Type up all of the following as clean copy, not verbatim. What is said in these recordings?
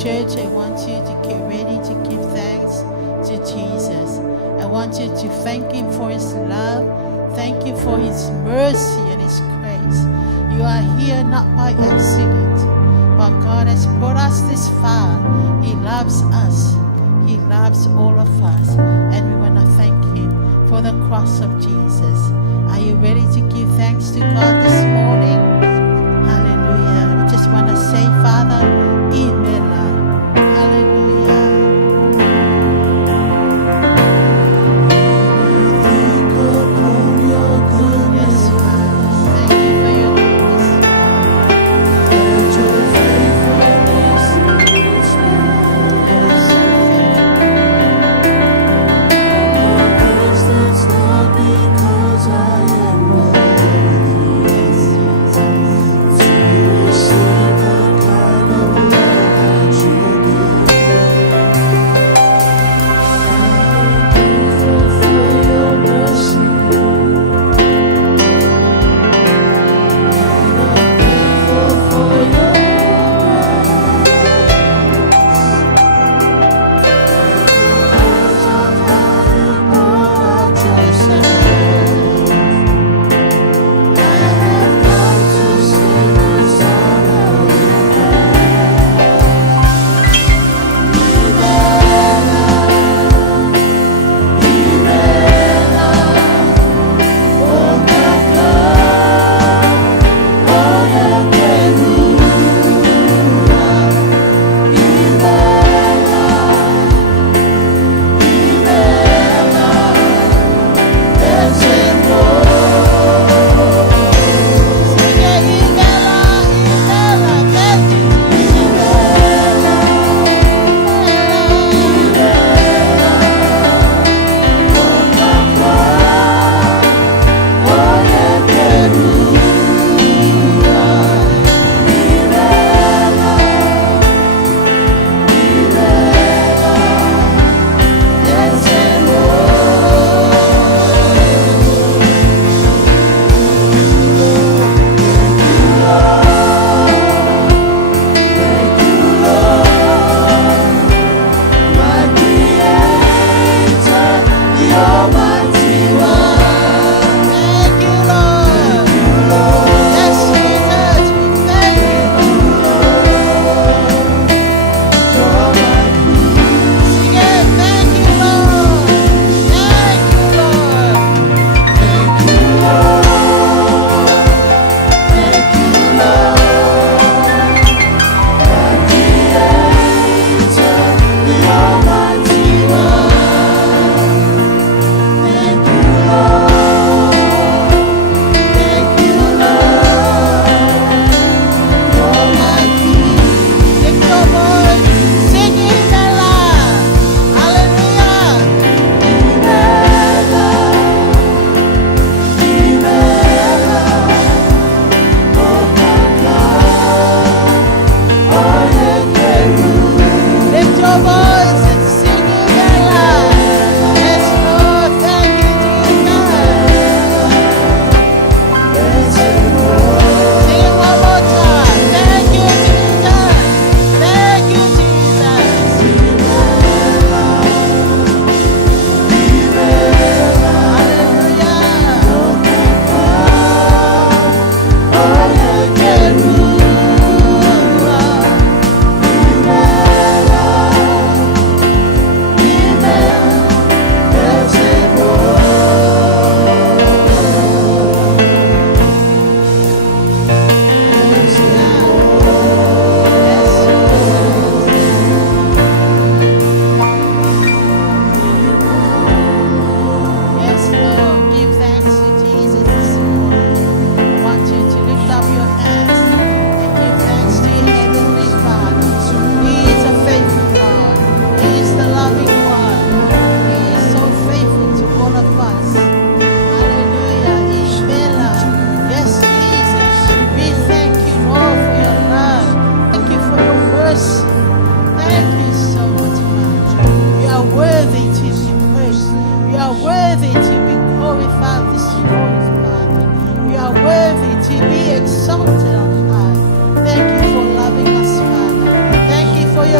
Church, I want you to get ready to give thanks to Jesus. I want you to thank Him for His love. Thank Him for His mercy and His grace. You are here not by accident, but God has brought us this far. He loves us. He loves all of us. And we want to thank Him for the cross of Jesus. Are you ready to give thanks to God this morning? Hallelujah. We just want to say, Father, in their life. Hallelujah. Yes, Father. Thank you for your goodness. Yes, Jesus.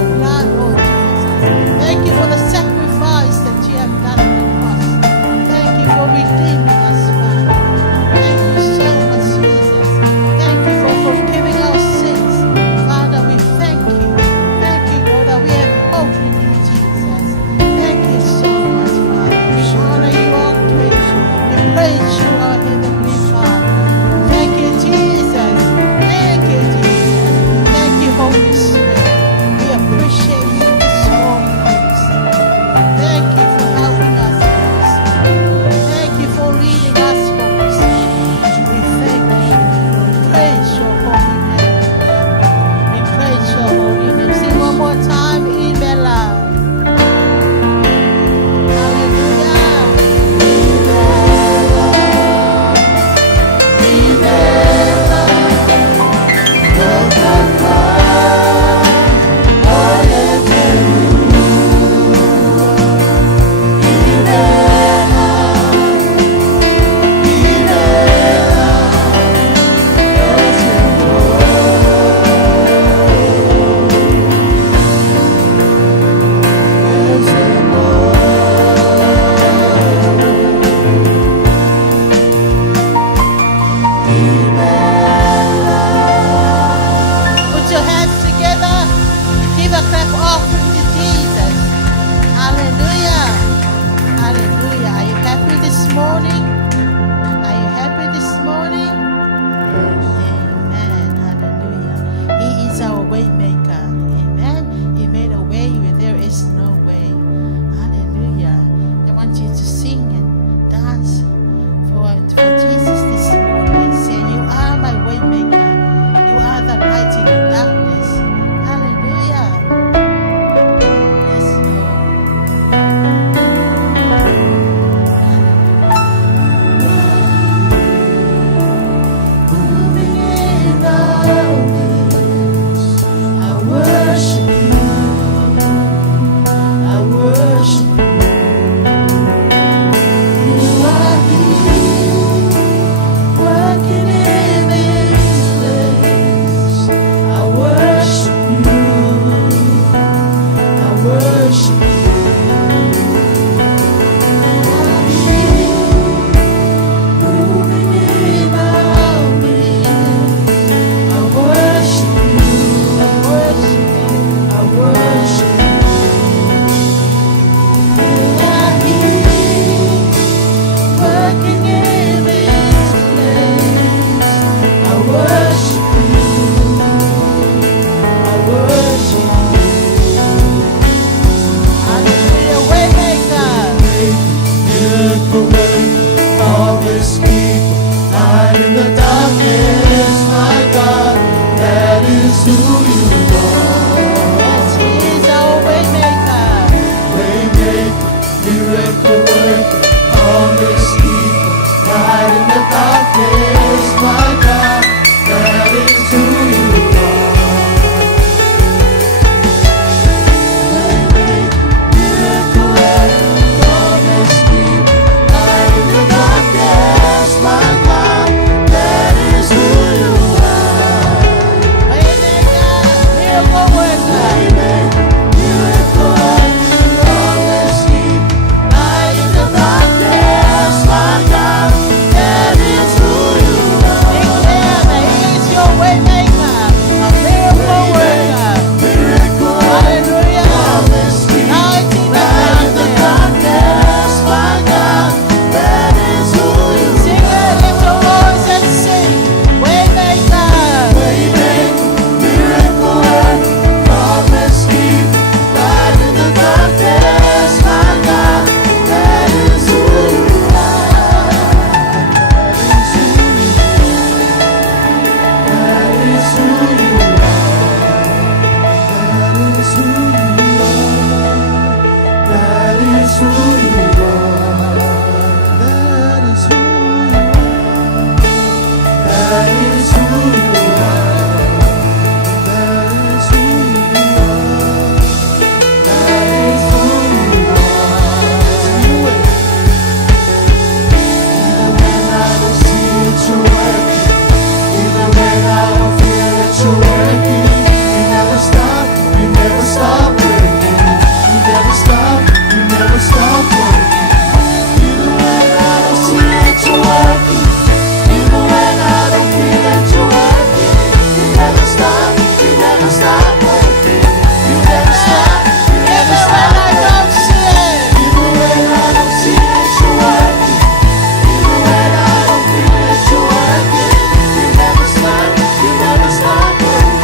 your blood, Lord Jesus. Thank you for the sacrifice that you have done on the cross. Thank you for redeeming us, Father. Thank you so much, Jesus. Thank you for forgiving our sins. Father, we thank you. Thank you, Lord, that we have hope in you, Jesus. Thank you so much, Father. We honor you, our creation. We praise you, our Heavenly Father. Thank you, Jesus. Thank you, Jesus. Thank you, Holy Spirit. We appreciate you this morning, Holy Spirit. Thank you for helping us, Holy Spirit. Thank you for leading us, Holy Spirit. We thank you. We praise your holy name. We praise your holy name. Sing one more time, Ibella. Put your hands together. Give a clap offering to Jesus. Hallelujah. Hallelujah. Are you happy this morning? Are you happy this morning? Amen. Hallelujah. He is our way maker. Amen. He made a way where there is no way. Hallelujah. I want you to sing and dance for Jesus this morning and say, you are my way maker. You are the light in the darkness. Hallelujah. Yes, Lord. Hallelujah. stop working. You never stop, you never Even stop when I don't see it. even when I don't see that you're working, even when I don't feel that you're working, you never stop working.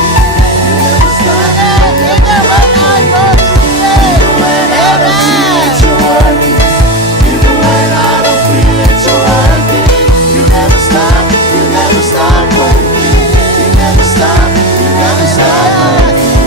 You never stop, Even when I don't see it. even when I don't see that Amen. you're working, even when I don't feel that you're working, you never stop working. You never stop, you never stop working.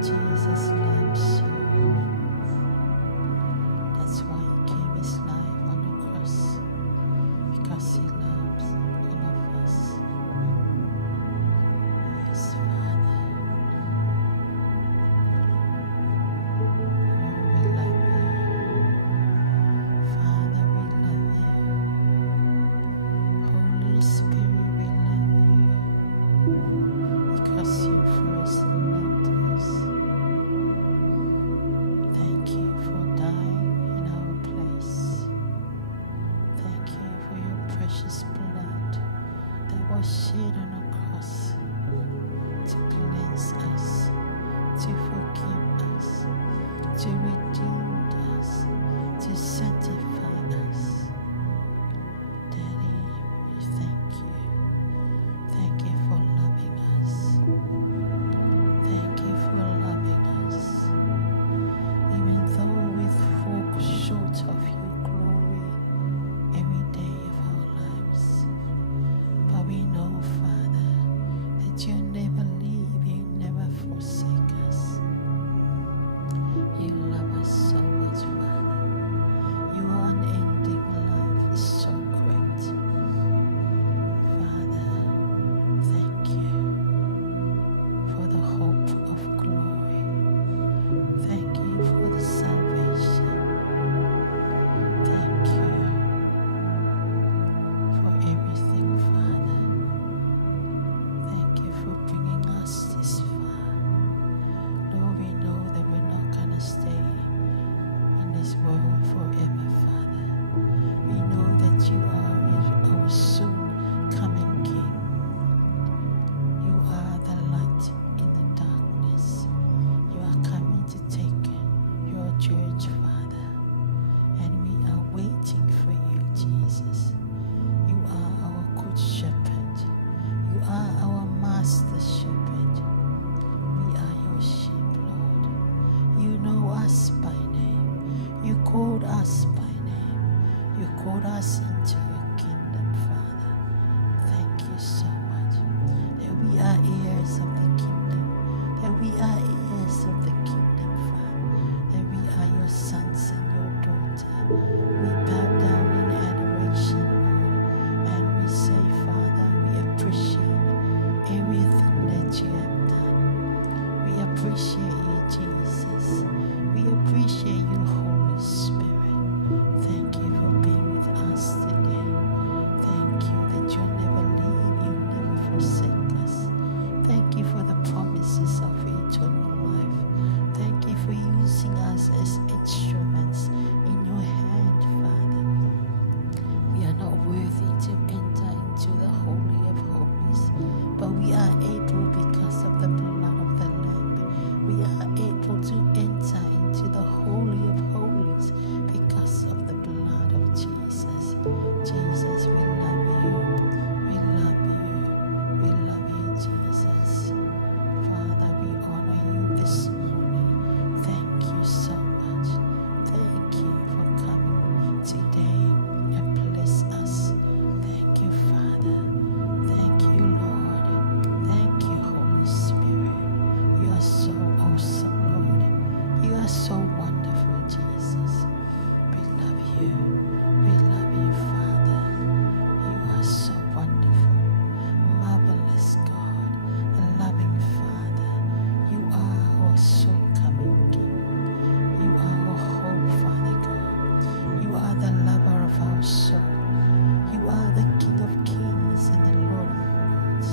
Jesus loves you. That's why he gave his life on the cross, because he loves all of us. Yes, Father. Lord, we love you. Father, we love you. Holy Spirit, we love you. Because you first loved us. Thank you for dying in our place. Thank you for your precious blood that was shed on the cross to cleanse us, to forgive us, to redeem us, to sanctify us. Daddy, we thank you. Thank you for loving us. Thank you for loving us. Even though we fall short of your glory every day of our lives. But we know, Father, that you never leave, you never forsake us. You love us so much, Father. Your unending love is so great. Father, thank you for the hope of glory. Thank you for the salvation. Thank you for everything, Father. Thank you for bringing us this far. Lord, we know that we're not going to stay in this world forever, Father. We know that you are our soon coming King. You are the light in the darkness. You are coming to take your church, Father. And we are waiting for you, Jesus. You are our good shepherd. You are our master shepherd. We are your sheep, Lord. You know us by name. You called us by name. You called us into your kingdom, Father. Thank you so much that we are heirs of the kingdom. That we are heirs of the kingdom, Father. That we are your sons and your daughter. We bow down in adoration, Lord, and we say, Father, we appreciate everything that you have done. We appreciate you, Jesus. We appreciate you, Holy Spirit. Thank you for being with us today. Thank you that you never leave, you never forsake us. Thank you for the promises of eternal life. Thank you for using us as instruments in your hand, Father. We are not worthy to enter into the Holy of Holies, but we are able because of the blood of the Lamb. We are able to enter into the Holy of Holies because of the blood of Jesus. Jesus, we love you. We love you. We love you, Jesus. Father, we honor you this morning. Thank you so much. Thank you for coming today and bless us. Thank you, Father. Thank you, Lord. Thank you, Holy Spirit. You are so awesome, Lord. You are so wonderful, Jesus. We love you. We love you, Father. You are so wonderful, marvelous God, a loving Father. You are our soon coming King. You are our hope, Father God. You are the lover of our soul. You are the King of kings and the Lord of lords.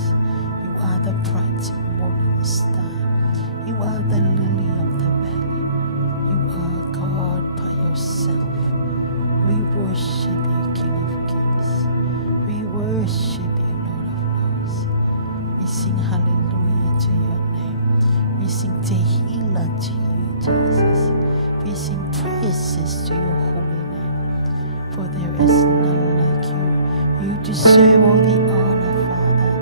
You are the bright morning star. You are the lily of the valley. You are God by yourself. We worship you, King of kings. We worship you, Lord of lords. We sing hallelujah We sing Tehillah to you, Jesus. We sing praises to your holy name. For there is none like you. You deserve all the honor,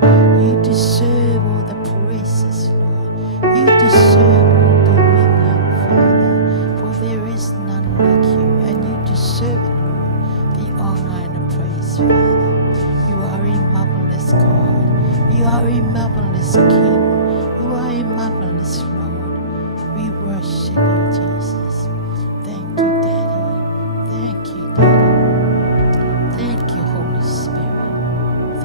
Father. You deserve all the praises, Lord. You deserve all dominion, Father. For there is none like you. And you deserve it, Lord. The honor and the praise, Father. You are a marvelous God. You are a marvelous King. You are a marvelous Lord. We worship you, Jesus. Thank you, Daddy. Thank you, Daddy. Thank you, Holy Spirit.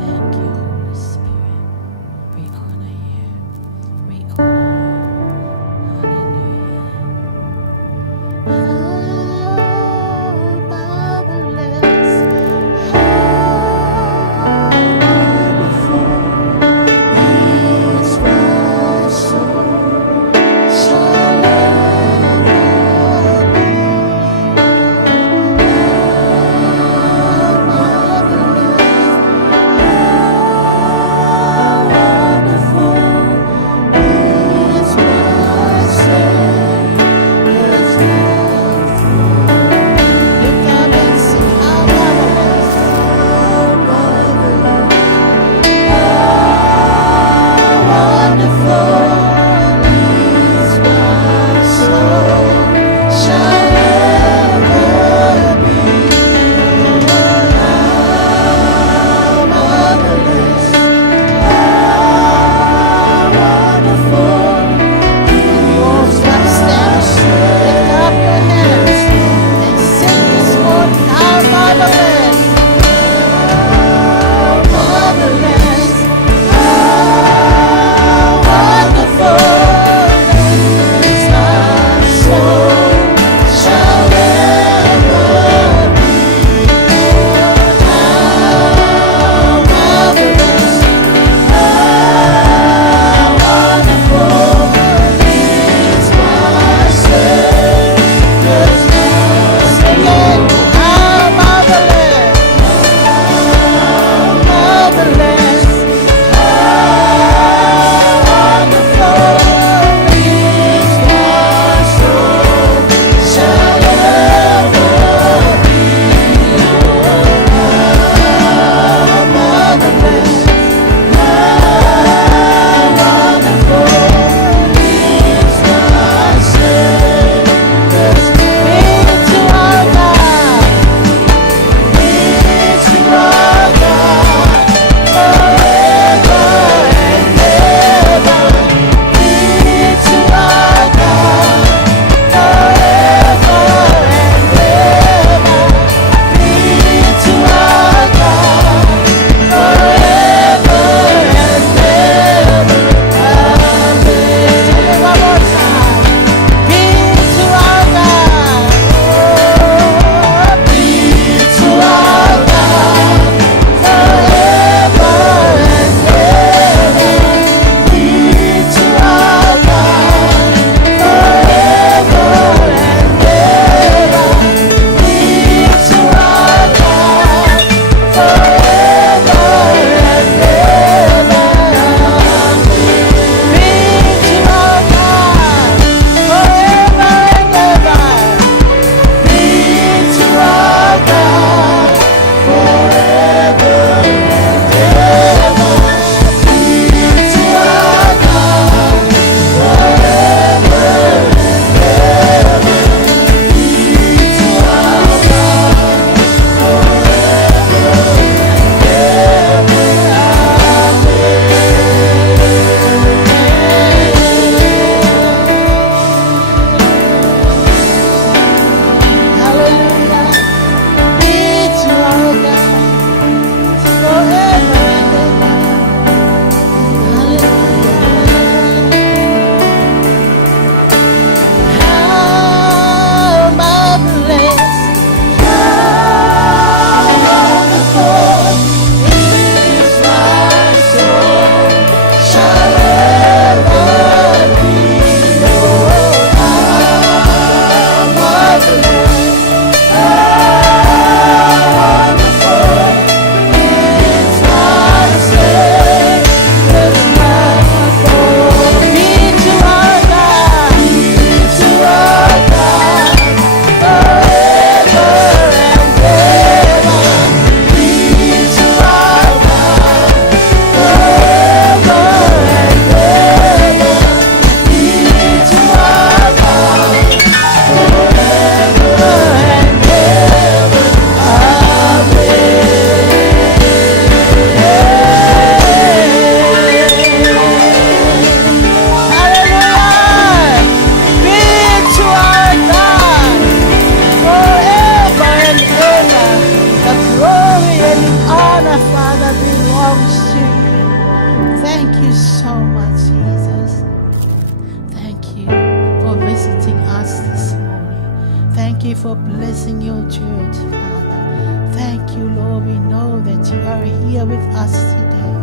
you for blessing your church, Father. Thank you, Lord. We know that you are here with us today.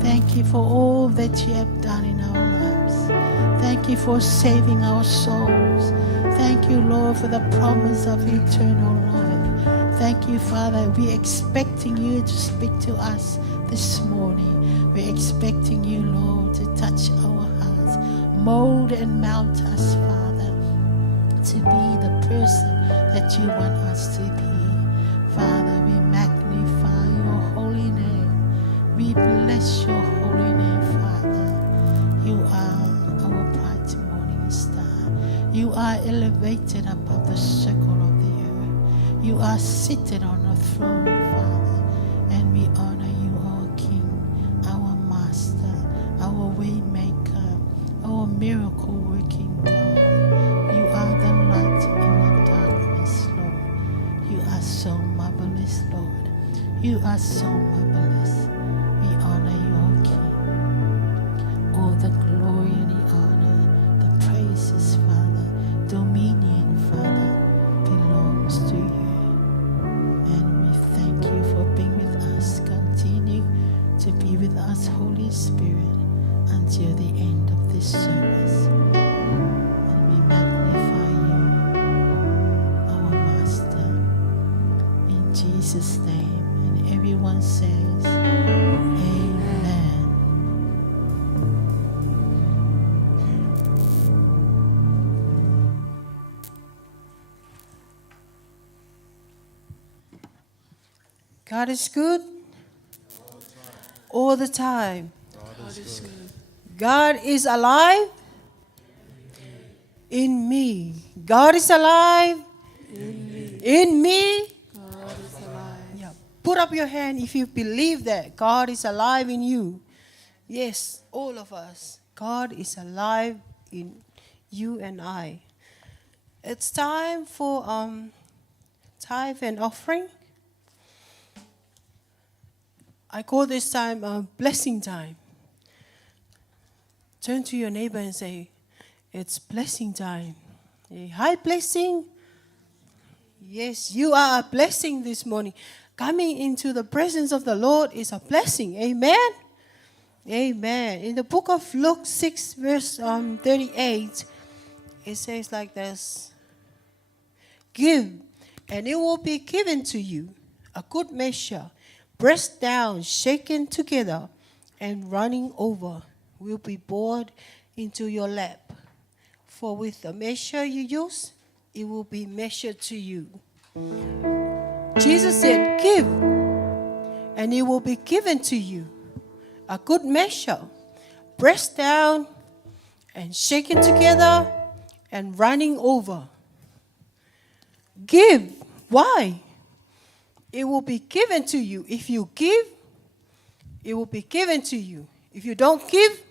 Thank you for all that you have done in our lives. Thank you for saving our souls. Thank you, Lord, for the promise of eternal life. Thank you, Father. We're expecting you to speak to us this morning. We're expecting you, Lord, to touch our hearts, mold and mount us, Father, to be the person that you want us to be. Father, we magnify your holy name. We bless your holy name, Father. You are our bright morning star. You are elevated above the circle of the earth. You are seated on the throne, Father, and we honor you, our King, our Master, our way maker, our miracle working God. You are the light in the darkness, Lord. You are so marvelous, Lord. You are so marvelous. We honor you, our King. All the glory and the honor, the praises, Father, dominion, Father, belongs to you. And we thank you for being with us. Continue to be with us, Holy Spirit, until the end of this service. And we magnify you, our Master, in Jesus' name. And everyone says, Amen. God is good all the time. God is alive in me. God is alive in me. Yeah. Put up your hand if you believe that God is alive in you. Yes, all of us. God is alive in you and I. It's time for tithe and offering. I call this time a blessing time. Turn to your neighbor and say, it's blessing time. Say, hi, blessing. Yes, you are a blessing this morning. Coming into the presence of the Lord is a blessing. Amen? Amen. In the book of Luke 6, verse 38, it says like this. Give, and it will be given to you, a good measure, pressed down, shaken together, and running over, will be poured into your lap. For with the measure you use, it will be measured to you. Jesus said, give, and it will be given to you. A good measure, pressed down, and shaken together, and running over. Give. Why? It will be given to you. If you give, it will be given to you. If you don't give,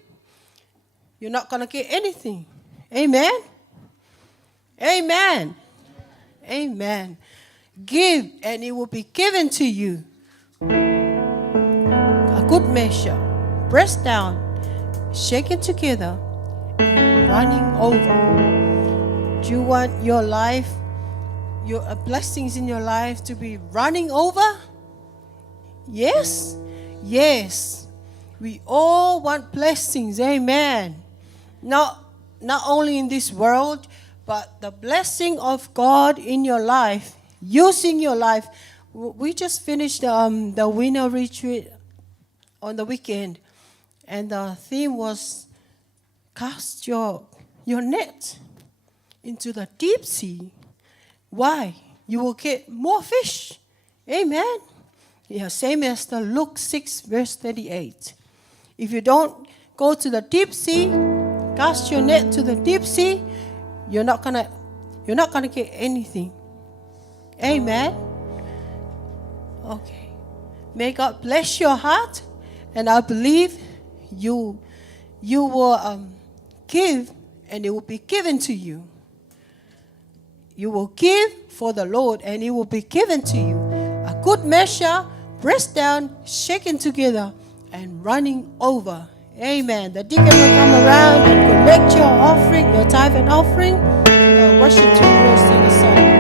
you're not going to get anything. Amen? Amen. Amen. Give, and it will be given to you. A good measure, pressed down, shaken together, running over. Do you want your life, your blessings in your life to be running over? Yes? Yes. We all want blessings. Amen. Not only in this world, but the blessing of God in your life, using your life. We just finished the winter retreat on the weekend, and the theme was cast your net into the deep sea. Why? You will get more fish. Amen. Yeah, same as the Luke 6, verse 38. If you don't go to the deep sea, cast your net to the deep sea, you're not gonna get anything. Amen. Okay. May God bless your heart, and I believe you will give, and it will be given to you. You will give for the Lord, and it will be given to you. A good measure, pressed down, shaken together, and running over. Amen. The deacon will come around and collect your offering, your tithe and offering. Worship to the sing a song.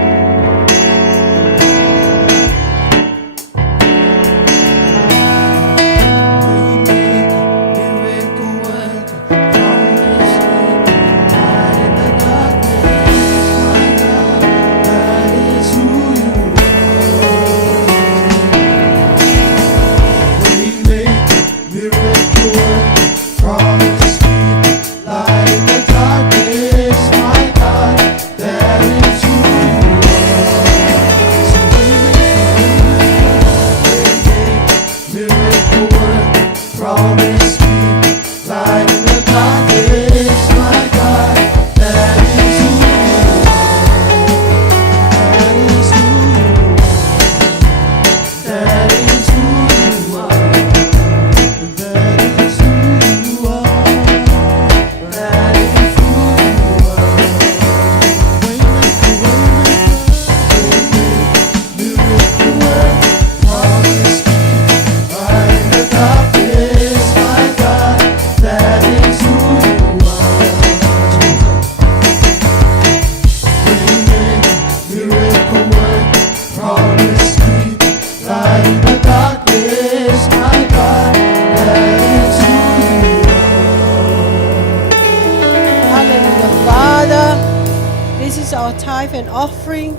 This is our tithe and offering.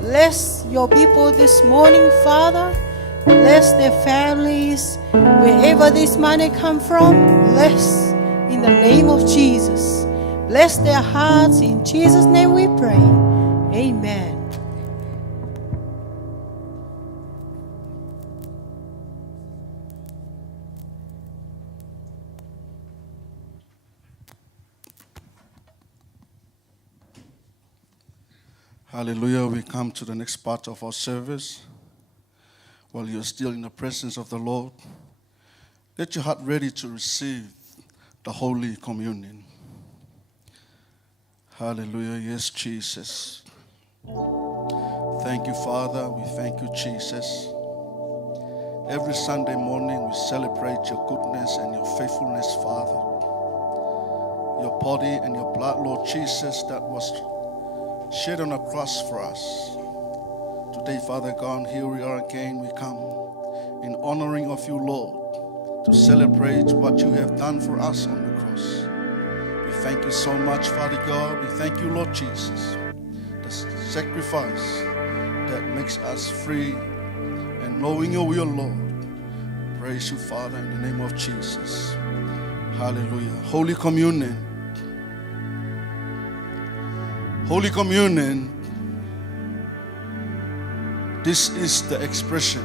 Bless your people this morning, Father. Bless their families. Wherever this money come from, bless in the name of Jesus. Bless their hearts. In Jesus' name we pray. Amen. Hallelujah. We come to the next part of our service. While you're still in the presence of the Lord, get your heart ready to receive the Holy Communion. Hallelujah. Yes, Jesus. Thank you, Father. We thank you, Jesus. Every Sunday morning we celebrate your goodness and your faithfulness, Father. Your body and your blood, Lord Jesus, that was shed on a cross for us. Today, Father God, here we are again. We come in honoring of you, Lord, to celebrate what you have done for us on the cross. We thank you so much, Father God. We thank you, Lord Jesus, the sacrifice that makes us free and knowing your will, Lord. Praise you, Father, in the name of Jesus. Hallelujah. Holy Communion. Holy Communion, this is the expression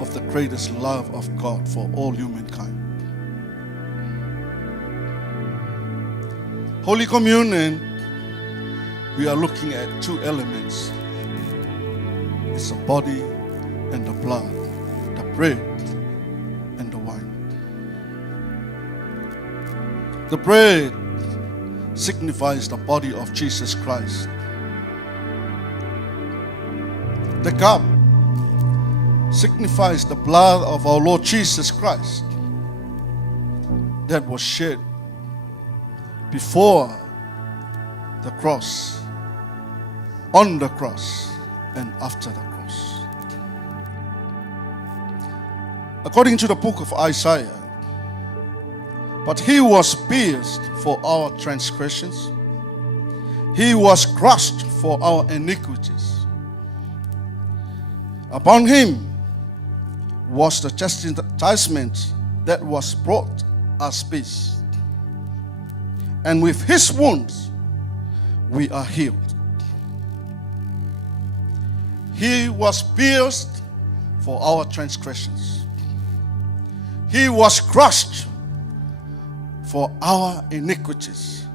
of the greatest love of God for all humankind. Holy Communion, we are looking at two elements. It's the body and the blood, the bread and the wine. The bread signifies the body of Jesus Christ. The cup signifies the blood of our Lord Jesus Christ that was shed before the cross, on the cross, and after the cross. According to the book of Isaiah, but he was pierced for our transgressions, he was crushed for our iniquities. Upon him was the chastisement that was brought us peace, and with his wounds we are healed. He was pierced for our transgressions, he was crushed for our iniquities.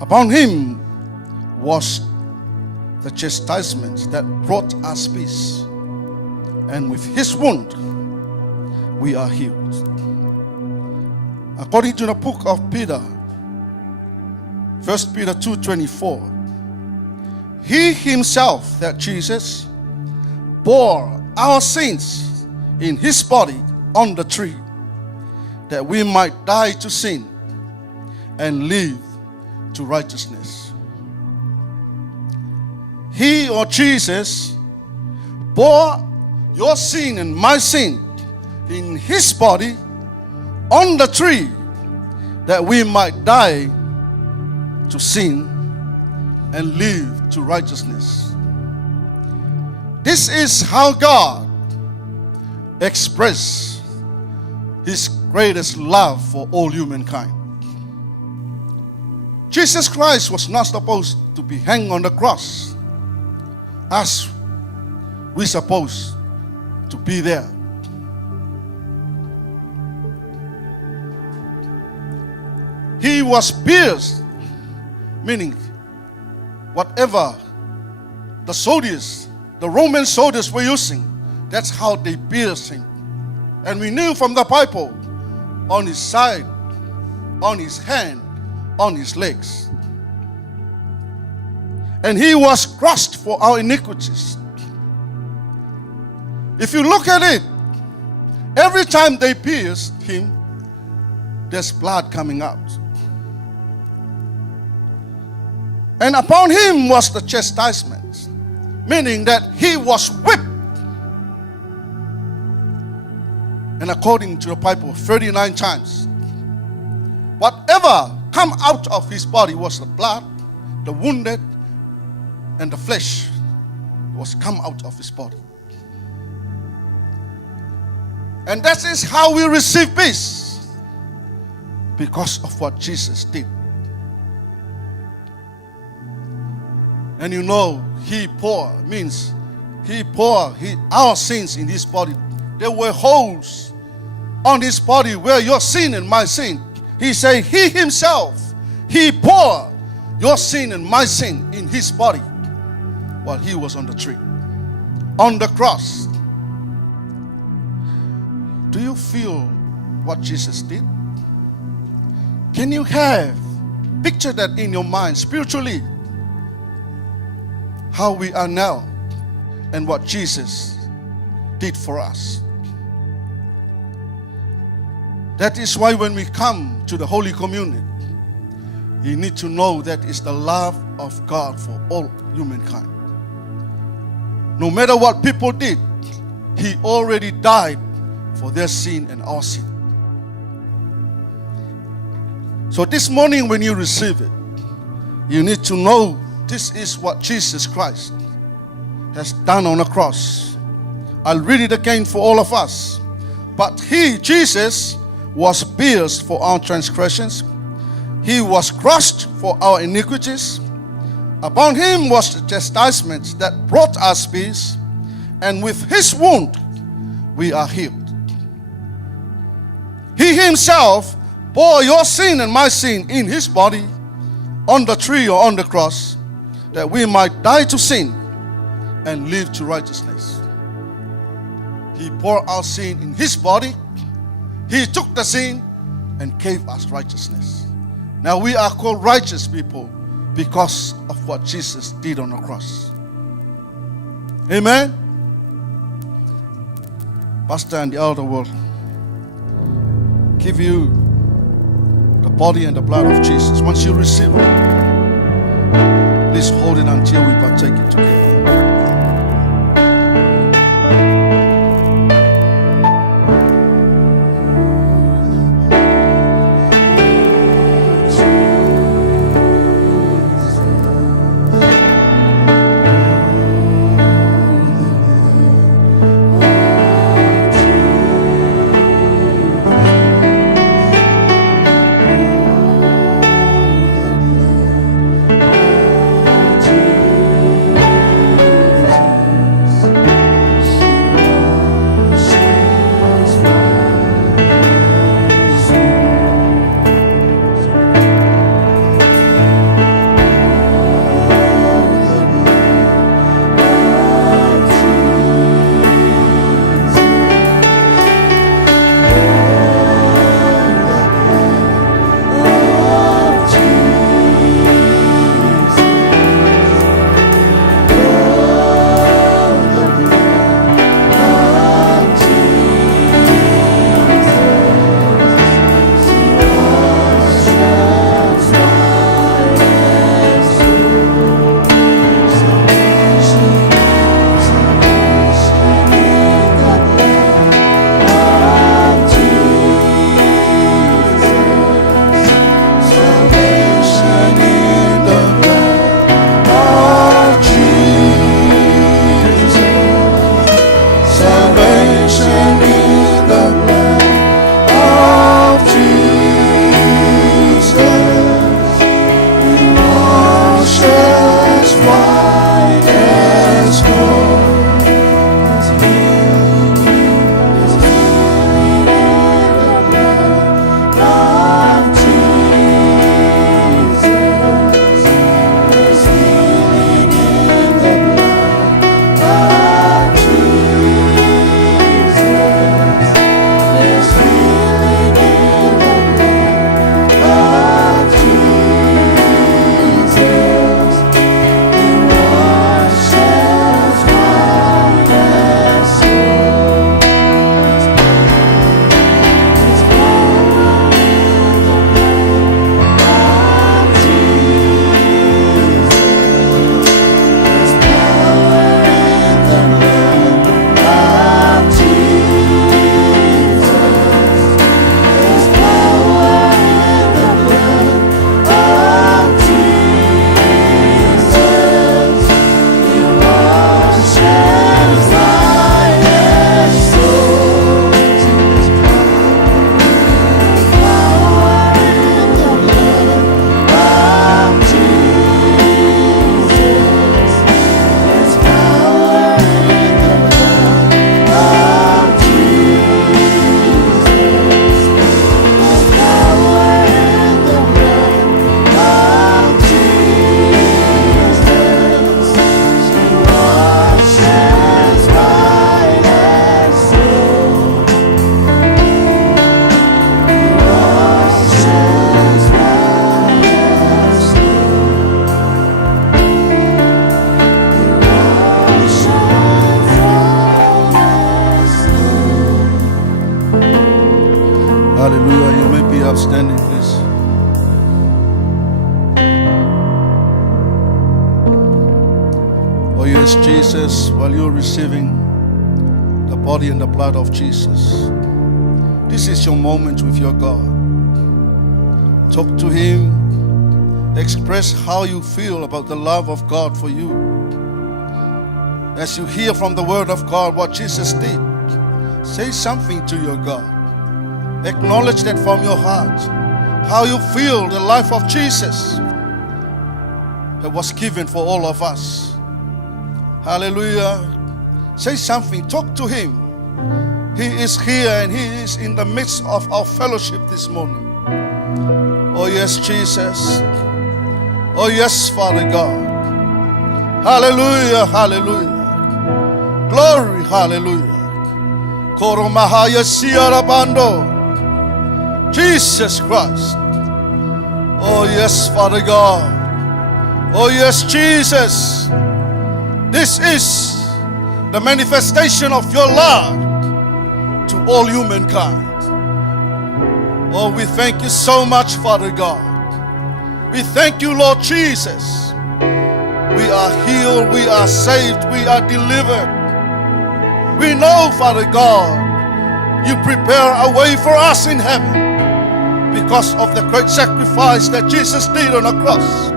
Upon him was the chastisement that brought us peace, and with his wound we are healed. According to the book of Peter, 1 Peter 2:24, he himself, that Jesus, bore our sins in his body on the tree, that we might die to sin and live to righteousness. He, or Jesus, bore your sin and my sin in his body on the tree, that we might die to sin and live to righteousness. This is how God expressed his greatest love for all humankind. Jesus Christ was not supposed to be hanged on the cross as we're supposed to be there. He was pierced, meaning whatever the soldiers, the Roman soldiers were using, that's how they pierced him. And we knew from the Bible, on his side, on his hand, on his legs. And he was crushed for our iniquities. If you look at it, every time they pierced him, there's blood coming out. And upon him was the chastisement, meaning that he was whipped. And according to the Bible, 39 times. Whatever come out of his body was the blood, the wounded, and the flesh was come out of his body. And that is how we receive peace, because of what Jesus did. And you know, he bore means he bore our sins in his body. There were holes on his body where your sin and my sin. He said he himself, he bore your sin and my sin in his body while he was on the tree, on the cross. Do you feel what Jesus did? Can you picture that in your mind spiritually? How we are now and what Jesus did for us. That is why when we come to the Holy Communion, you need to know that it's the love of God for all humankind. No matter what people did, he already died for their sin and our sin. So this morning when you receive it, you need to know this is what Jesus Christ has done on the cross. I'll read it again for all of us. But he, Jesus, was pierced for our transgressions. He was crushed for our iniquities. Upon him was the chastisement that brought us peace, and with his wound we are healed. He himself bore your sin and my sin in his body on the tree or on the cross, that we might die to sin and live to righteousness. He bore our sin in his body. He took the sin and gave us righteousness. Now we are called righteous people because of what Jesus did on the cross. Amen. Pastor and the elder will give you the body and the blood of Jesus. Once you receive it, please hold it until we partake it together. Hallelujah. You may be outstanding, please. Oh yes, Jesus, while you're receiving the body and the blood of Jesus, this is your moment with your God. Talk to Him. Express how you feel about the love of God for you. As you hear from the Word of God what Jesus did, say something to your God. Acknowledge that from your heart, how you feel the life of Jesus that was given for all of us. Hallelujah. Say something. Talk to Him. He is here and He is in the midst of our fellowship this morning. Oh yes, Jesus. Oh yes, Father God. Hallelujah, hallelujah. Glory, hallelujah. Koromahaya siarabando. Jesus Christ. Oh yes, Father God. Oh yes, Jesus. This is the manifestation of your love to all humankind. Oh, we thank you so much, Father God. We thank you, Lord Jesus. We are healed, we are saved, we are delivered. We know, Father God, you prepare a way for us in heaven because of the great sacrifice that Jesus did on the cross.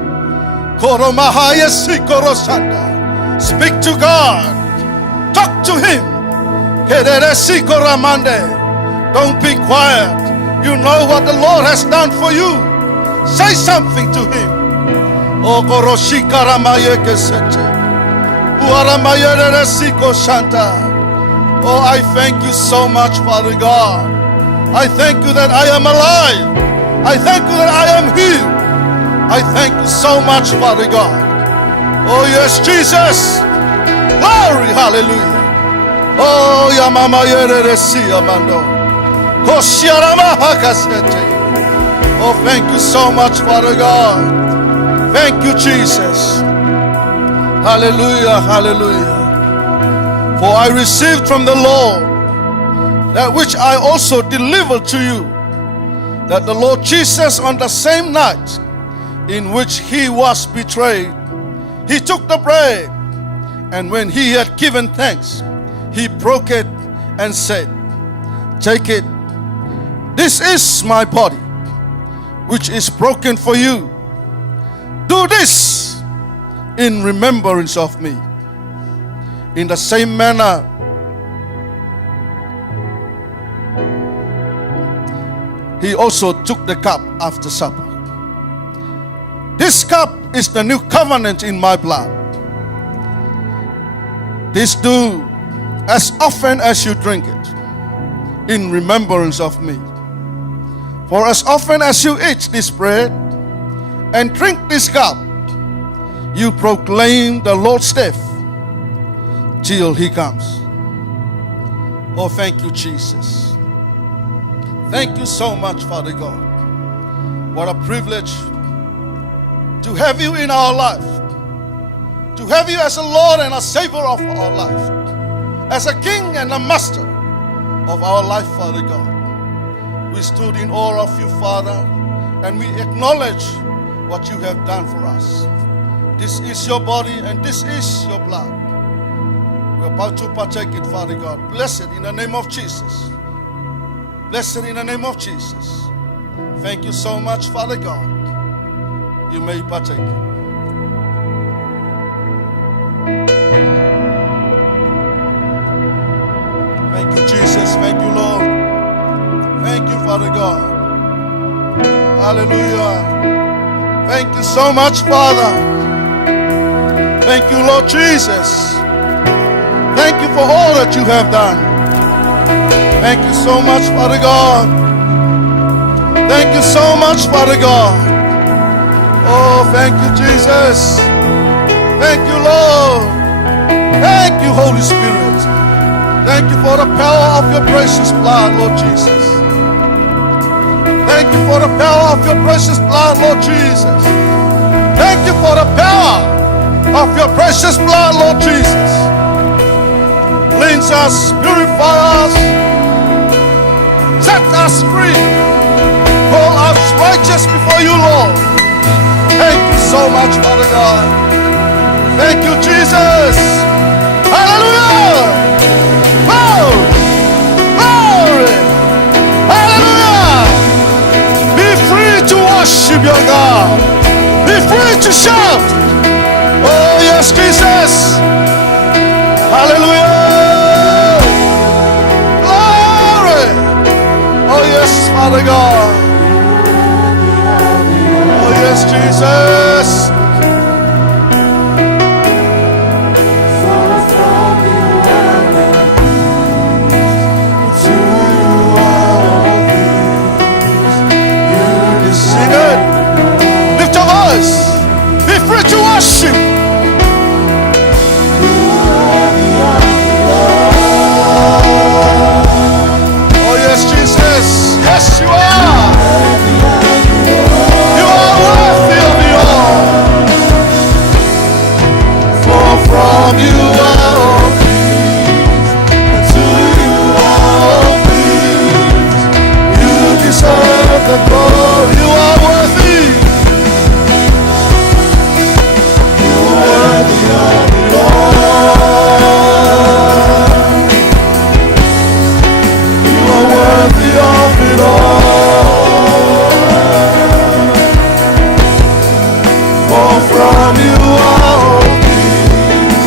Koromahaya sikorosanda. Speak to God. Talk to Him. Don't be quiet. You know what the Lord has done for you. Say something to Him. Oh, I thank you so much, Father God. I thank you that I am alive. I thank you that I am healed. I thank you so much, Father God. Oh yes, Jesus. Glory, hallelujah. Oh, Yamama Yeresi Amando. Koshiarama Hakasete. Oh, thank you so much, Father God. Thank you, Jesus. Hallelujah, hallelujah. For I received from the Lord that which I also delivered to you, that the Lord Jesus on the same night in which He was betrayed, He took the bread, and when He had given thanks, He broke it and said, "Take it. This is my body, which is broken for you. Do this in remembrance of me." In the same manner, He also took the cup after supper. "This cup is the new covenant in my blood. This do as often as you drink it in remembrance of me. For as often as you eat this bread and drink this cup, you proclaim the Lord's death till He comes." Oh, thank you, Jesus. Thank you so much, Father God. What a privilege to have you in our life, to have you as a Lord and a Savior of our life, as a King and a Master of our life, Father God. We stood in awe of you, Father, and we acknowledge what you have done for us. This is your body and this is your blood. We're about to partake it, Father God. Bless it in the name of Jesus. Bless it in the name of Jesus. Thank you so much, Father God. You may partake it. Thank you, Jesus. Thank you, Lord. Thank you, Father God. Hallelujah. Thank you so much, Father. Thank you, Lord Jesus. Thank you for all that you have done. Thank you so much, Father God. Thank you so much, Father God. Oh, thank you, Jesus. Thank you, Lord. Thank you, Holy Spirit. Thank you for the power of your precious blood, Lord Jesus. Thank you for the power of your precious blood, Lord Jesus. Thank you for the power of your precious blood, Lord Jesus. Cleanse us, purify us. Set us free. Call us righteous before you, Lord. Thank you so much, Father God. Thank you, Jesus. Hallelujah. Glory. Glory. Hallelujah. Be free to worship your God. Be free to shout. Oh, yes, Jesus. Hallelujah. Glory. Oh, yes, Father God. Oh, yes, Jesus. Sing it. Lift your voice. Be free to worship. Oh, yes, Jesus. Yes, you are. You are worthy of it all. For from you are all things, and to you are all things. You deserve the glory. You are worthy. You are worthy of it all. You are worthy of it all. For from you are all things,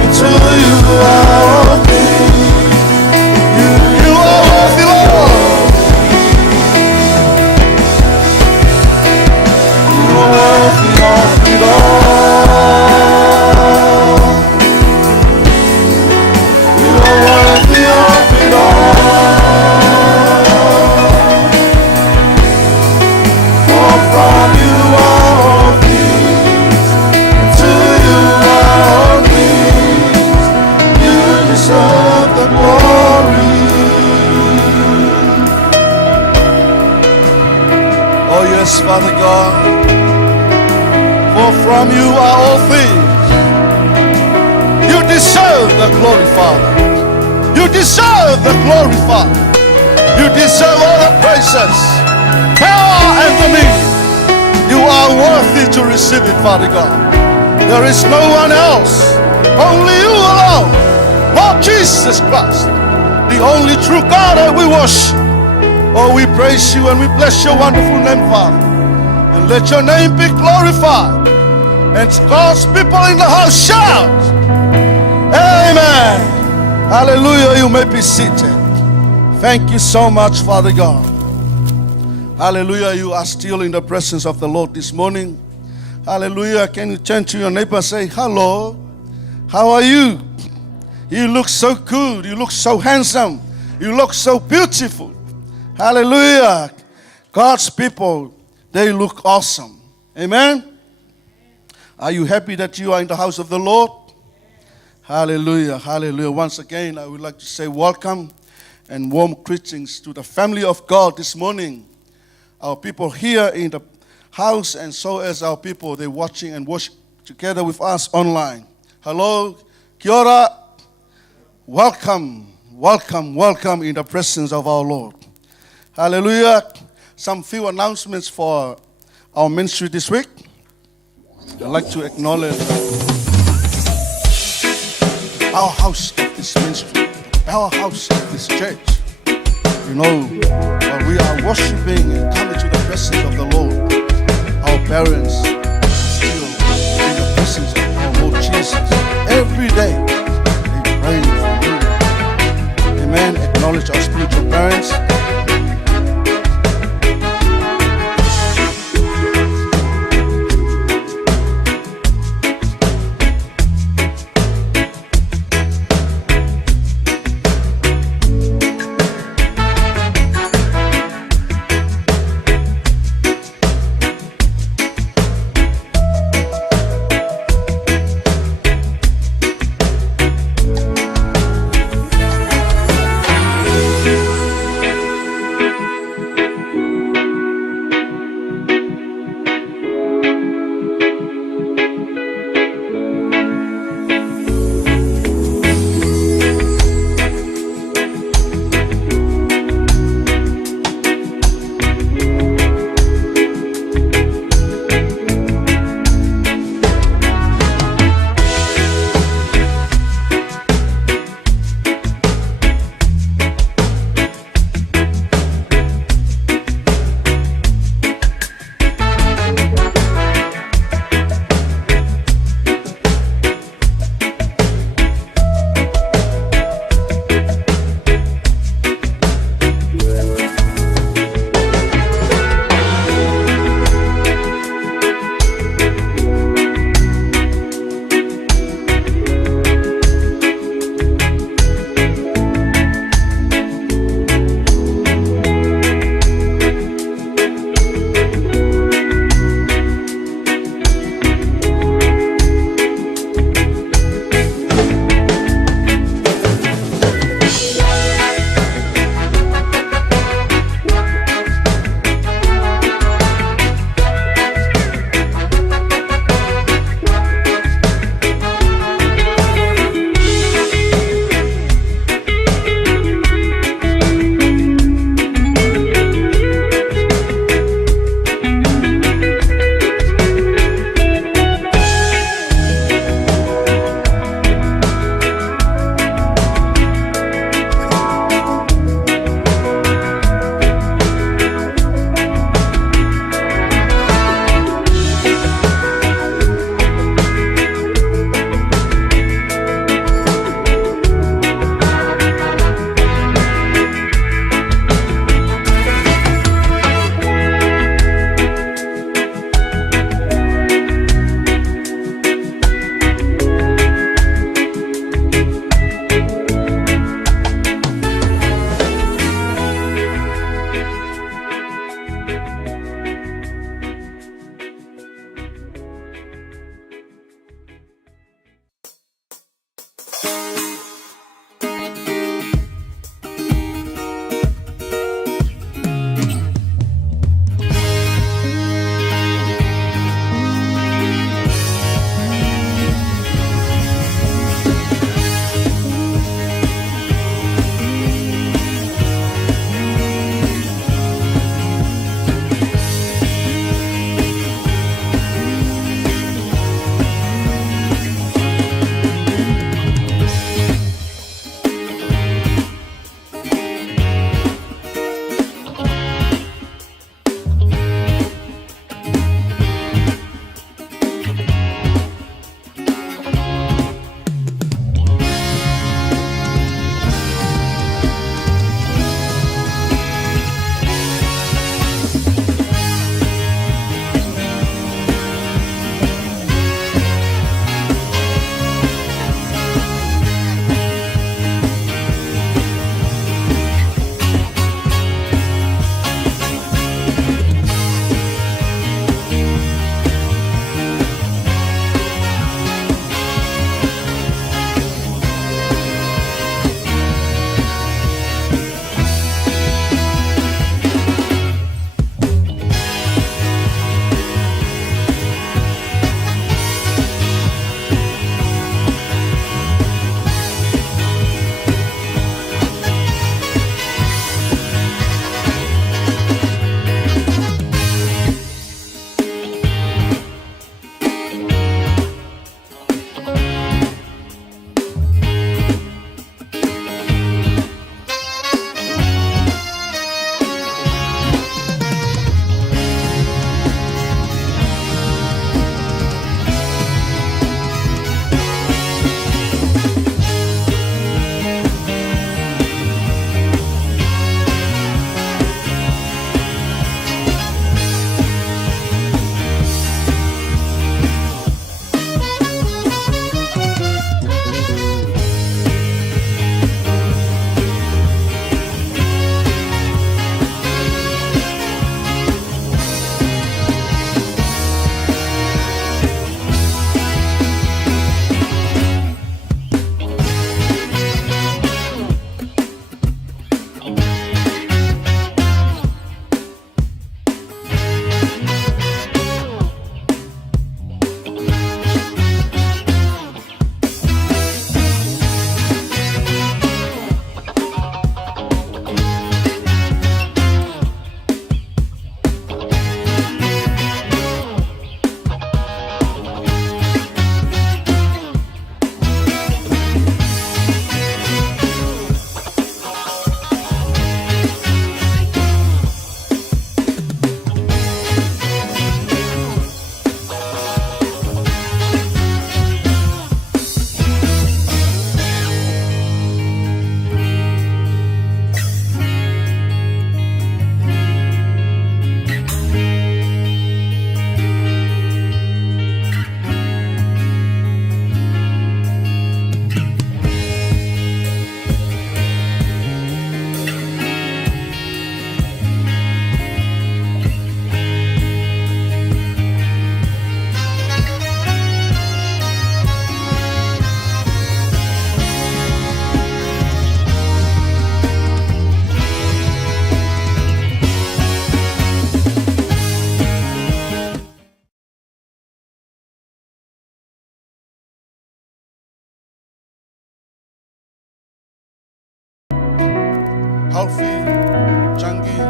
and to you are all things. You are worthy, Lord. You are worthy of it all. You are worthy of it all. For from you are all things, and to you are all things. You deserve the glory. Oh, yes, Father God. For from you are all things. You deserve the glory, Father. You deserve the glory, Father. You deserve all the praises, power and dominion. You are worthy to receive it, Father God. There is no one else. Only you alone. Lord Jesus Christ, the only true God that we worship. Oh, we praise you and we bless your wonderful name, Father. And let your name be glorified. And God's people in the house shout. Amen. Hallelujah. You may be seated. Thank you so much, Father God. Hallelujah. You are still in the presence of the Lord this morning. Hallelujah. Can you turn to your neighbor and say, hello, how are you? You look so good. You look so handsome. You look so beautiful. Hallelujah. God's people, they look awesome. Amen. Are you happy that you are in the house of the Lord? Hallelujah. Hallelujah. Once again, I would like to say welcome and warm greetings to the family of God this morning. Our people here in the house, and so as our people, they're watching and worship together with us online. Hello, kia ora. Welcome, welcome, welcome in the presence of our Lord. Hallelujah. Some few announcements for our ministry this week. I'd like to acknowledge the powerhouse of this ministry, the powerhouse of this church. You know, while we are worshiping and coming to the presence of the Lord, our parents are still in the presence of our Lord Jesus. Every day, they pray for you. Amen. Acknowledge our spiritual parents. healthy, chunky.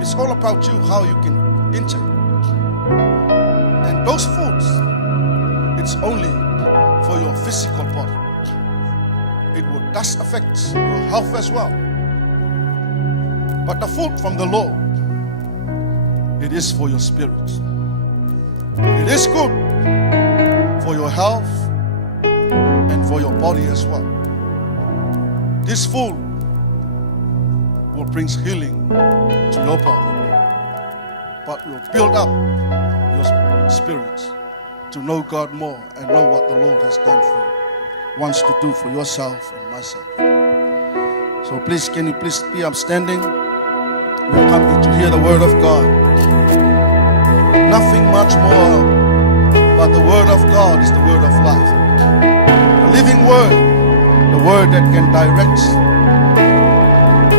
It's all about you, how you can intake. And those foods, it's only for your physical body. It will thus affect your health as well. But the food from the Lord, it is for your spirit. It is good for your health and for your body as well. This food will bring healing to your body, but will build up your spirit to know God more and know what the Lord has done for you, wants to do for yourself and myself. So please, can you please be upstanding? We're coming to hear the word of God. Nothing much more, but the word of God is the word of life. The living word, the word that can direct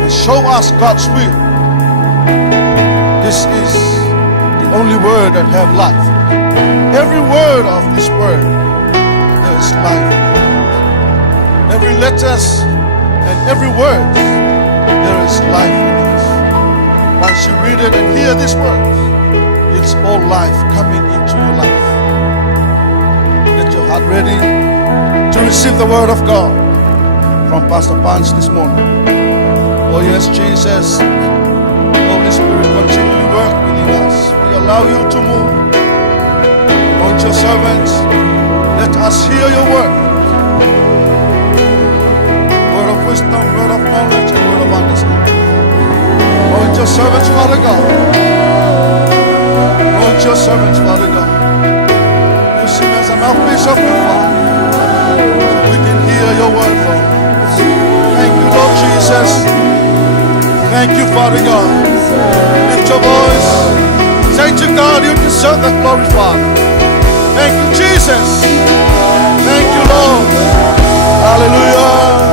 and show us God's will. This is the only word that have life. Every word of this word, there is life. Every letters and every word, there is life in it. Once you read it and hear these words, it's all life coming into your life. Get your heart ready to receive the word of God from Pastor Pans this morning. Oh yes, Jesus, Holy Spirit, continually work within us. We allow you to move. Anoint your servants. Let us hear your word. Word of wisdom, word of knowledge, and word of understanding. Anoint your servants, Father God. Anoint your servants, Father God. Use him as a mouthpiece of your Father, so we can hear your word, Lord. Thank you, Lord Jesus. Thank you, Father God. Lift your voice. Say to God, you deserve the glory, Father. Thank you, Jesus. Thank you, Lord. Hallelujah.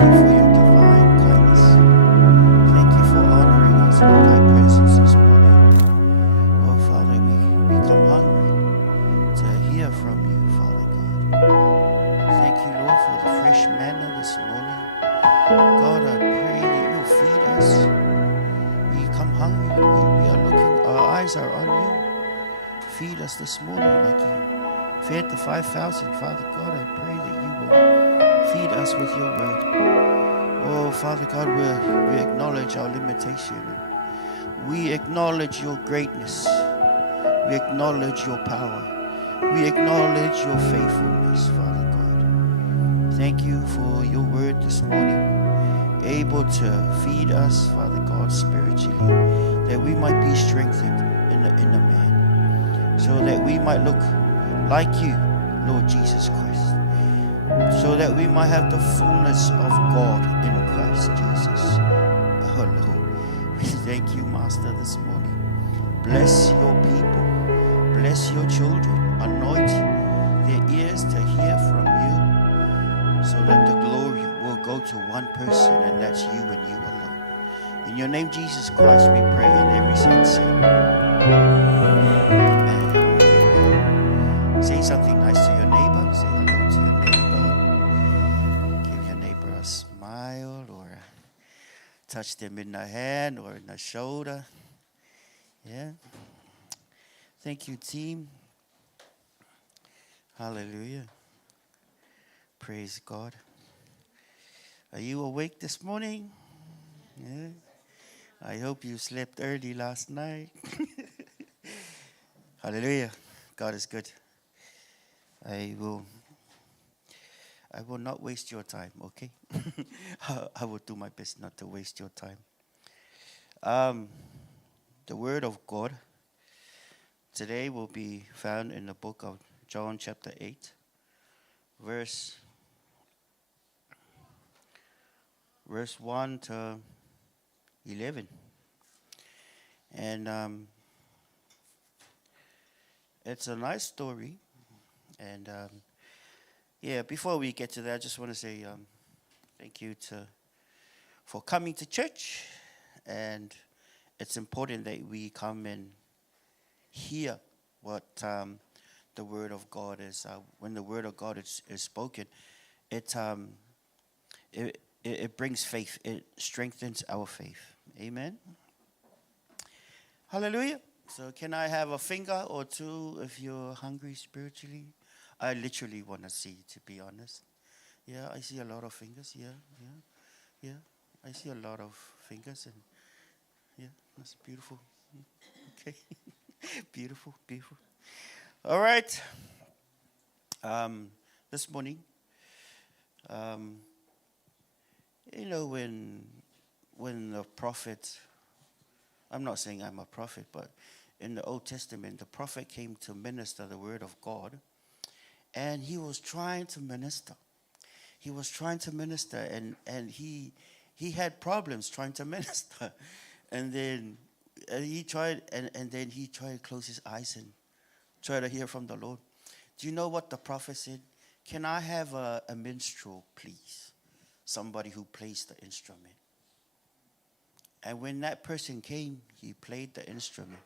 you for your divine kindness. Thank you for honoring us with thy presence this morning. Oh, Father, we come hungry to hear from you, Father God. Thank you, Lord, for the fresh manna this morning. God, I pray that you'll feed us. We come hungry. We are looking, our eyes are on you. Feed us this morning like you fed the 5,000. Father God, I pray that you will feed us with your word. Oh, Father God, we acknowledge our limitation. We acknowledge your greatness. We acknowledge your power. We acknowledge your faithfulness, Father God. Thank you for your word this morning, able to feed us, Father God, spiritually, that we might be strengthened in the inner man, so that we might look like you, Lord Jesus Christ, so that we might have the fullness of God in Christ Jesus. Oh Lord, we thank you, Master, this morning. Bless your people, bless your children, anoint their ears to hear from you, so that the glory will go to one person, and that's you and you alone. In your name, Jesus Christ, we pray, and every saint say, Amen. Amen. Say something nice to your neighbor. Say hello to your neighbor. Give your neighbor a smile, or touch them in the hand or in the shoulder. Yeah. Thank you, team. Hallelujah. Praise God. Are you awake this morning? Yeah. I hope you slept early last night. Hallelujah. God is good. I will not waste your time, okay? I will do my best not to waste your time. The word of God today will be found in the book of John chapter 8, verse 1 to 11. And it's a nice story. And before we get to that, I just want to say thank you for coming to church. And it's important that we come and hear what the Word of God is. When the Word of God is spoken, it brings faith. It strengthens our faith. Amen. Hallelujah. So can I have a finger or two if you're hungry spiritually? I literally want to see, to be honest. Yeah, I see a lot of fingers. Yeah. I see a lot of fingers, and yeah, that's beautiful. Okay. Beautiful. All right. This morning, when the prophet, I'm not saying I'm a prophet, but in the Old Testament, the prophet came to minister the word of God, and he was trying to minister. And he had problems trying to minister. And then he tried, and then he tried to close his eyes and try to hear from the Lord. Do you know what the prophet said? Can I have a minstrel, please? Somebody who plays the instrument. And when that person came, he played the instrument.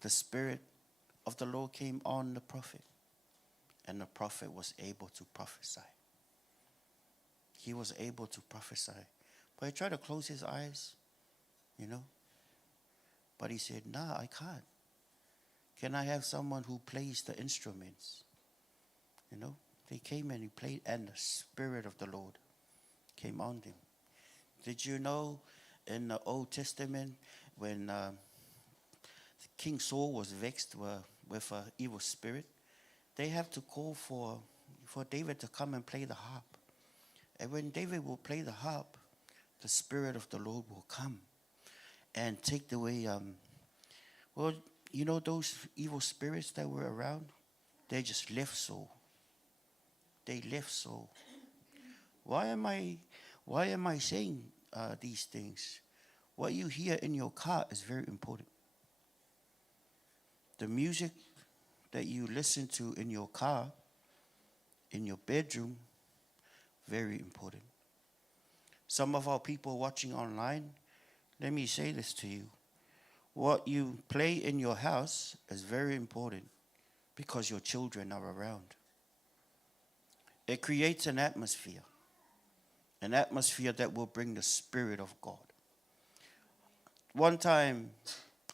The Spirit of the Lord came on the prophet. And the prophet was able to prophesy. He was able to prophesy. But he tried to close his eyes, But he said, nah, I can't. Can I have someone who plays the instruments? They came and he played, and the Spirit of the Lord came on them. Did you know in the Old Testament, when King Saul was vexed with an evil spirit, they have to call for David to come and play the harp. And when David will play the harp, the Spirit of the Lord will come and take away, those evil spirits that were around, they just left Saul. They left Saul. Why am I saying these things? What you hear in your car is very important. The music that you listen to in your car, in your bedroom, very important. Some of our people watching online, let me say this to you. What you play in your house is very important because your children are around. It creates an atmosphere that will bring the Spirit of God. One time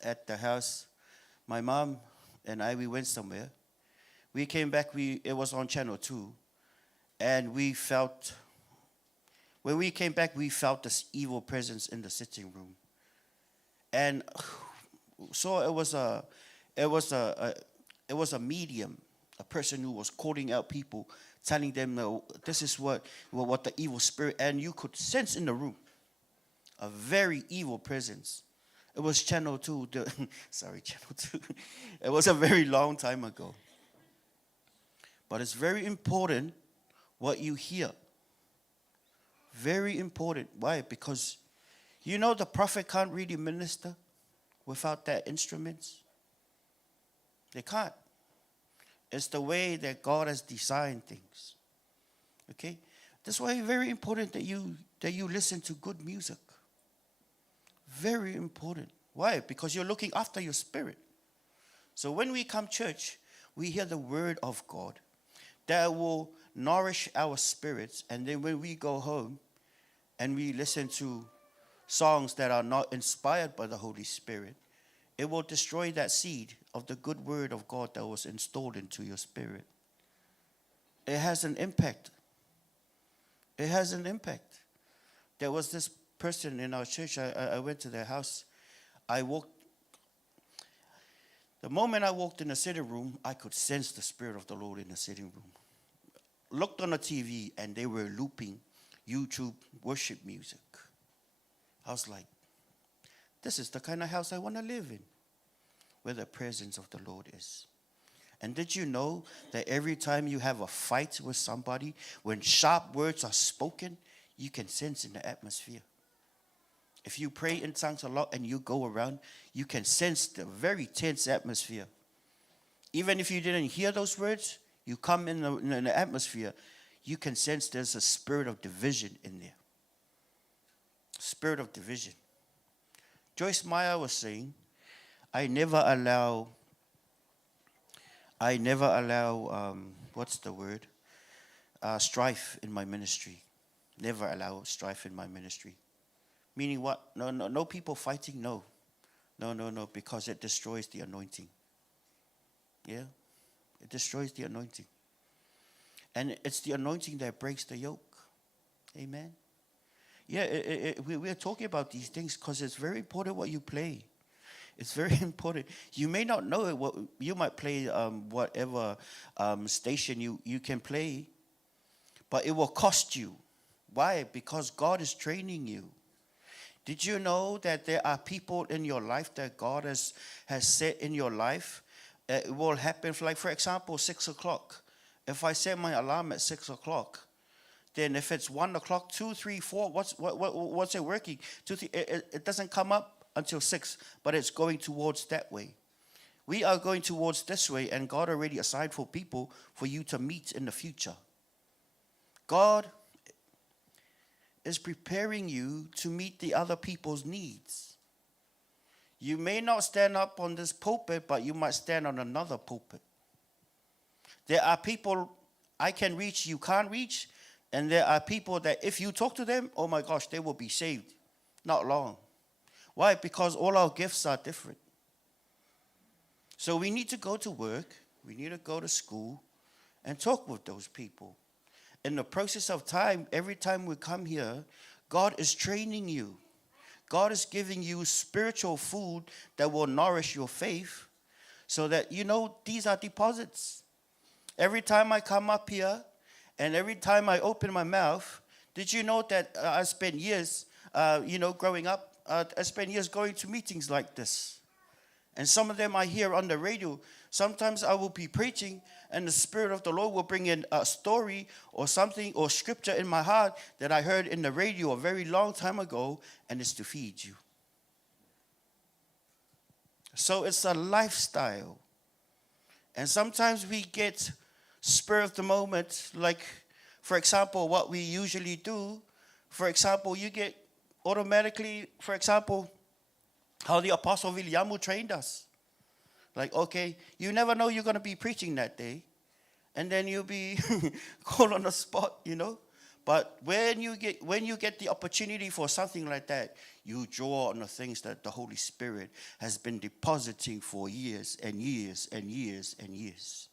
at the house, my mom and I, we went somewhere. We came back, it was on Channel 2, and when we came back, we felt this evil presence in the sitting room. And so it was a medium, a person who was calling out people, telling them, no, this is what the evil spirit, and you could sense in the room a very evil presence. It was Channel 2. Sorry, Channel 2. It was a very long time ago. But it's very important what you hear. Very important. Why? Because you know the prophet can't really minister without their instruments. They can't. It's the way that God has designed things. Okay? That's why it's very important that you listen to good music. Very important. Why? Because you're looking after your spirit. So when we come church, we hear the word of God that will nourish our spirits. And then when we go home and we listen to songs that are not inspired by the Holy Spirit, it will destroy that seed of the good word of God that was installed into your spirit. It has an impact. It has an impact. There was this person in our church, I went to their house. The moment I walked in the sitting room, I could sense the Spirit of the Lord in the sitting room. Looked on the TV and they were looping YouTube worship music. I was like, this is the kind of house I want to live in, where the presence of the Lord is. And did you know that every time you have a fight with somebody, when sharp words are spoken, you can sense in the atmosphere? If you pray in tongues a lot and you go around, you can sense the very tense atmosphere. Even if you didn't hear those words, you come in the atmosphere, you can sense there's a spirit of division in there. Spirit of division. Joyce Meyer was saying, I never allow, strife in my ministry. Never allow strife in my ministry. Meaning what? No people fighting? No, because it destroys the anointing. Yeah? It destroys the anointing. And it's the anointing that breaks the yoke. Amen? Yeah, we're talking about these things because it's very important what you play. It's very important. You may not know it. You might play whatever station you can play, but it will cost you. Why? Because God is training you. Did you know that there are people in your life that God has set in your life? It will happen, like for example, 6 o'clock. If I set my alarm at 6 o'clock, then if it's 1 o'clock, 2, 3, 4, what's it working? 2, 3, it doesn't come up until 6, but it's going towards that way. We are going towards this way, and God already assigned for people for you to meet in the future. God is preparing you to meet the other people's needs. You may not stand up on this pulpit, but you might stand on another pulpit. There are people I can reach, you can't reach, and there are people that if you talk to them, oh my gosh, they will be saved. Not long. Why? Because all our gifts are different. So we need to go to work, we need to go to school, and talk with those people. In the process of time, every time we come here, God is training you. God is giving you spiritual food that will nourish your faith so that, these are deposits. Every time I come up here and every time I open my mouth, did you know that I spent years, growing up, I spent years going to meetings like this. And some of them I hear on the radio. Sometimes I will be preaching and the Spirit of the Lord will bring in a story or something or scripture in my heart that I heard in the radio a very long time ago, and it's to feed you. So it's a lifestyle. And sometimes we get spur of the moment, like, for example, what we usually do, For example, you get automatically, for example, how the Apostle Williamu trained us. Like, okay, you never know you're going to be preaching that day. And then you'll be called on the spot, you know. But when you get the opportunity for something like that, you draw on the things that the Holy Spirit has been depositing for years and years and years and years.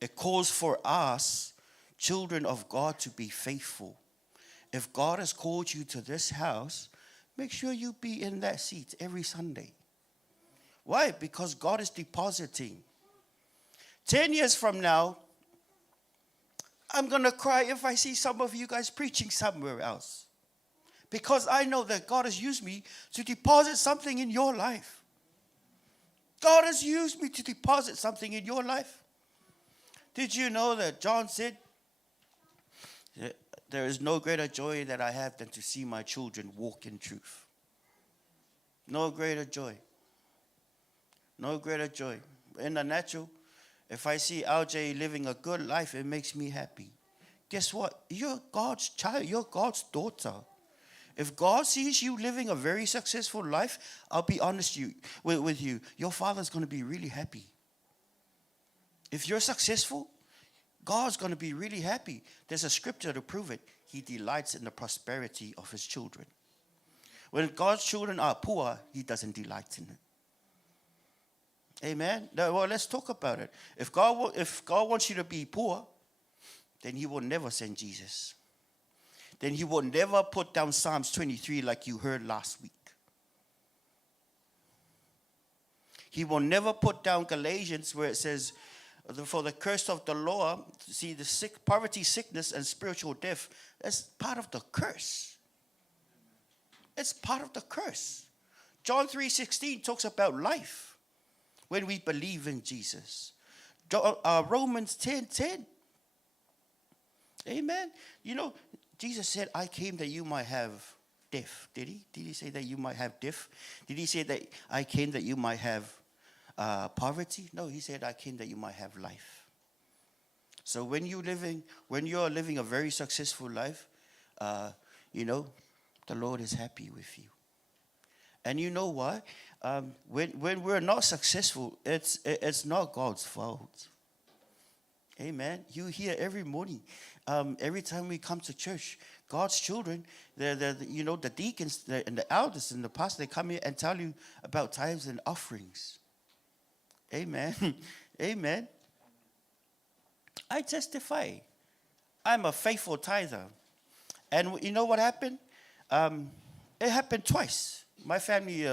It calls for us, children of God, to be faithful. If God has called you to this house, make sure you be in that seat every Sunday. Why? Because God is depositing. 10 years from now, I'm going to cry if I see some of you guys preaching somewhere else. Because I know that God has used me to deposit something in your life. God has used me to deposit something in your life. Did you know that John said, there is no greater joy that I have than to see my children walk in truth. No greater joy. No greater joy. In the natural, if I see LJ living a good life, it makes me happy. Guess what? You're God's child. You're God's daughter. If God sees you living a very successful life, I'll be honest with you. Your father's going to be really happy. If you're successful, God's going to be really happy. There's a scripture to prove it. He delights in the prosperity of his children. When God's children are poor, he doesn't delight in it. Amen. Now, well, let's talk about it. If God wants you to be poor, then he will never send Jesus. Then he will never put down Psalms 23 like you heard last week. He will never put down Galatians where it says, for the curse of the law, see the poverty, sickness, and spiritual death, that's part of the curse. It's part of the curse. John 3:16 talks about life. When we believe in Jesus. Romans 10:10. Amen. You know, Jesus said, I came that you might have death. Did he? Did he say that you might have death? Did he say that I came that you might have poverty? No, he said, I came that you might have life. So when you're living a very successful life, you know, the Lord is happy with you. And you know why? When we're not successful, it's not God's fault. Amen. You hear every morning, every time we come to church, God's children, the deacons and the elders and the pastors, they come here and tell you about tithes and offerings. Amen. Amen. I testify. I'm a faithful tither. And you know what happened? It happened twice. My family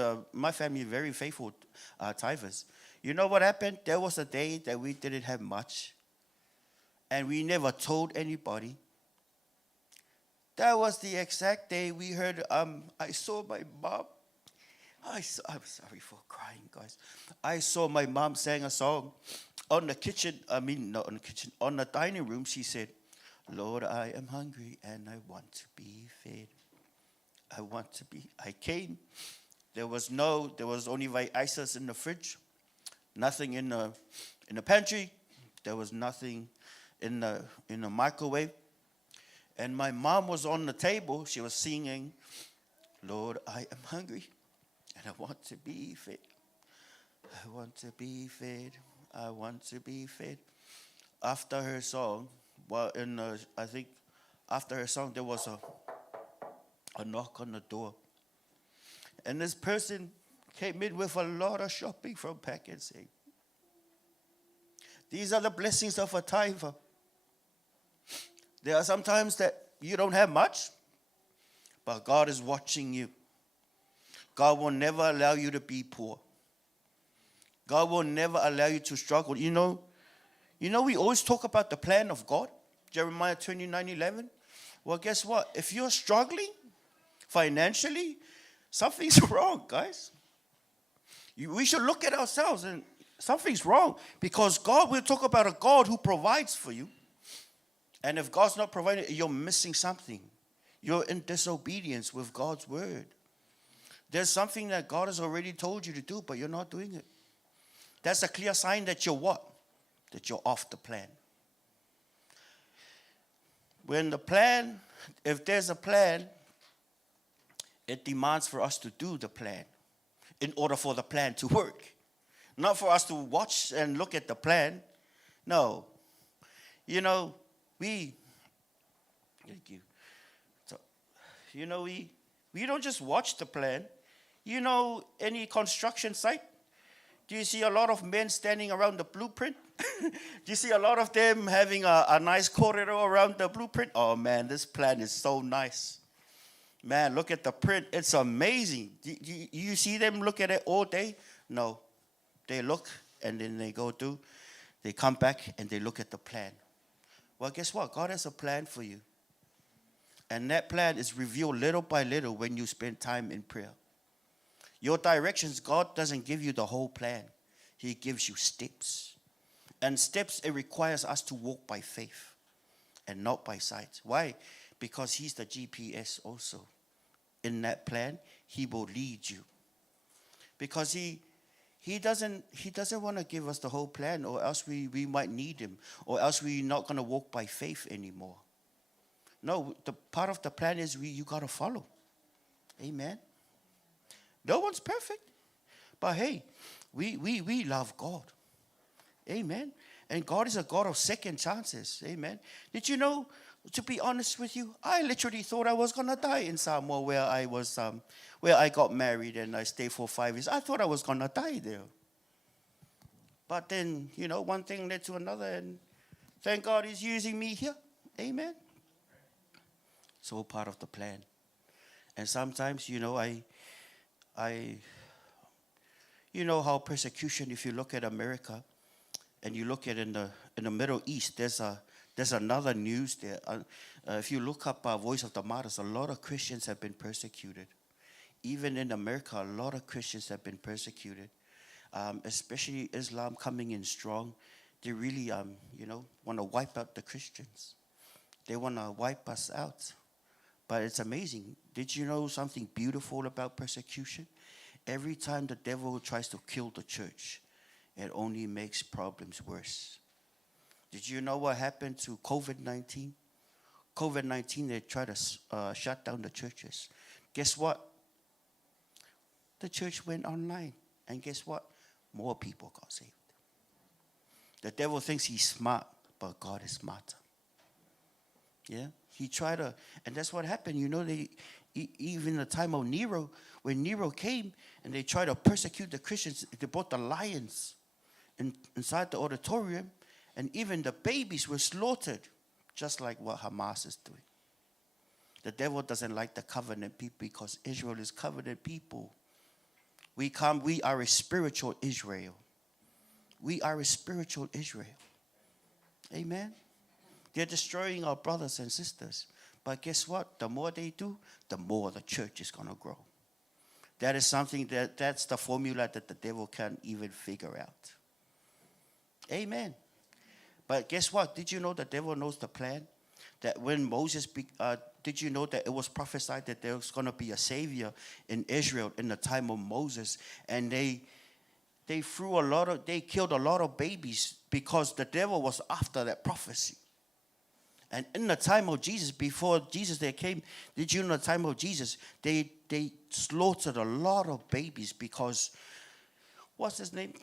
very faithful tithers. You know what happened? There was a day that we didn't have much, and we never told anybody. That was the exact day we heard. I saw my mom. I'm sorry for crying, guys. I saw my mom sang a song on the kitchen. Not on the kitchen, on the dining room. She said, "Lord, I am hungry and I want to be fed. I came. There was only white ices in the fridge, nothing in the pantry. There was nothing in the microwave. And my mom was on the table. She was singing, Lord, I am hungry and I want to be fed. I want to be fed. I want to be fed. After her song, I think after her song, there was a knock on the door. And this person came in with a lot of shopping from PAK'nSave. These are the blessings of a tither. There are some times that you don't have much, but God is watching you. God will never allow you to be poor. God will never allow you to struggle. You know, we always talk about the plan of God, Jeremiah 29:11. Well, guess what? If you're struggling financially, something's wrong, guys. We should look at ourselves and something's wrong, because God will talk about a God who provides for you. And if God's not providing, you're missing something. You're in disobedience with God's word. There's something that God has already told you to do, but you're not doing it. That's a clear sign that you're what? That you're off the plan. if there's a plan, it demands for us to do the plan in order for the plan to work. Not for us to watch and look at the plan. No. You know, thank you. So, you know, we don't just watch the plan. You know, any construction site, do you see a lot of men standing around the blueprint? Do you see a lot of them having a nice corridor around the blueprint? Oh man, this plan is so nice. Man, look at the print. It's amazing. You see them look at it all day? No. They look and then they go through. They come back and they look at the plan. Well, guess what? God has a plan for you. And that plan is revealed little by little when you spend time in prayer. Your directions, God doesn't give you the whole plan. He gives you steps. And steps, it requires us to walk by faith and not by sight. Why? Because He's the GPS also. In that plan, He will lead you. Because He doesn't want to give us the whole plan, or else we might need Him, or else we're not going to walk by faith anymore. No, the part of the plan is you got to follow. Amen. No one's perfect. But hey, we love God. Amen. And God is a God of second chances. Amen. Did you know, to be honest with you, I literally thought I was going to die in Samoa where I got married and I stayed for 5 years. I thought I was going to die there. But then, you know, one thing led to another, and thank God He's using me here. Amen. It's all part of the plan. And sometimes, you know, you know how persecution, if you look at America and you look at in the Middle East, there's another news there. If you look up Voice of the Martyrs, a lot of Christians have been persecuted. Even in America, a lot of Christians have been persecuted, especially Islam coming in strong. They really, you know, want to wipe out the Christians. They want to wipe us out. But it's amazing. Did you know something beautiful about persecution? Every time the devil tries to kill the church, it only makes problems worse. Did you know what happened to COVID-19? COVID-19, they tried to shut down the churches. Guess what? The church went online. And guess what? More people got saved. The devil thinks he's smart, but God is smarter. Yeah? He tried to, and that's what happened. You know, even the time of Nero, when Nero came and they tried to persecute the Christians, they brought the lions inside the auditorium, and even the babies were slaughtered, just like what Hamas is doing. The devil doesn't like the covenant people because Israel is covenant people. We are a spiritual Israel. We are a spiritual Israel. Amen. They're destroying our brothers and sisters. But guess what? The more they do, the more the church is going to grow. That is something that's the formula that the devil can't even figure out. Amen. But guess what? Did you know the devil knows the plan? That when Moses, did you know that it was prophesied that there was going to be a savior in Israel in the time of Moses? And they killed a lot of babies because the devil was after that prophecy. And in the time of Jesus, before Jesus they came, did you know in the time of Jesus, they slaughtered a lot of babies because, what's his name?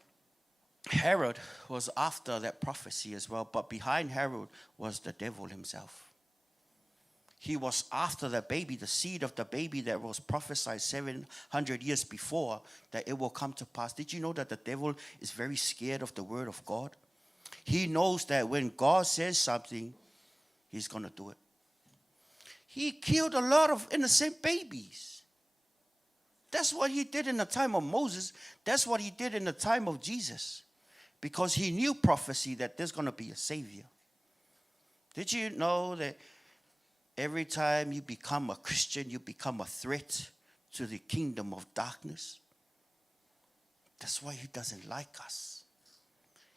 Herod was after that prophecy as well, but behind Herod was the devil himself. He was after the baby, the seed of the baby that was prophesied 700 years before, that it will come to pass. Did you know that the devil is very scared of the word of God? He knows that when God says something, He's going to do it. He killed a lot of innocent babies. That's what He did in the time of Moses. That's what He did in the time of Jesus. Because He knew prophecy that there's going to be a Savior. Did you know that every time you become a Christian, you become a threat to the kingdom of darkness? That's why He doesn't like us.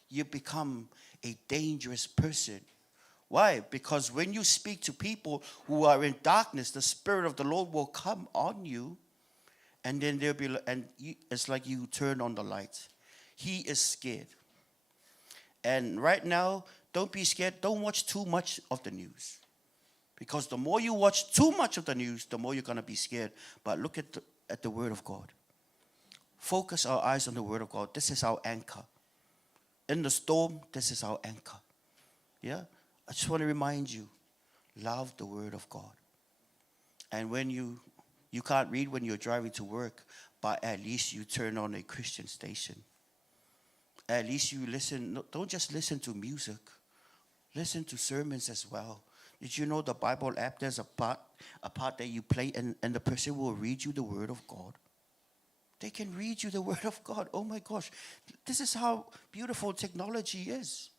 You become a dangerous person. Why? Because when you speak to people who are in darkness, the Spirit of the Lord will come on you, and then it's like you turn on the light. He is scared. And right now, don't be scared. Don't watch too much of the news. Because the more you watch too much of the news, the more you're going to be scared. But look at the Word of God. Focus our eyes on the Word of God. This is our anchor. In the storm, this is our anchor. Yeah? I just want to remind you, love the Word of God. And when you can't read when you're driving to work, but at least you turn on a Christian station. At least you listen. Don't just listen to music. Listen to sermons as well. Did you know the Bible app, there's a part that you play and the person will read you the Word of God? They can read you the Word of God. Oh my gosh. This is how beautiful technology is.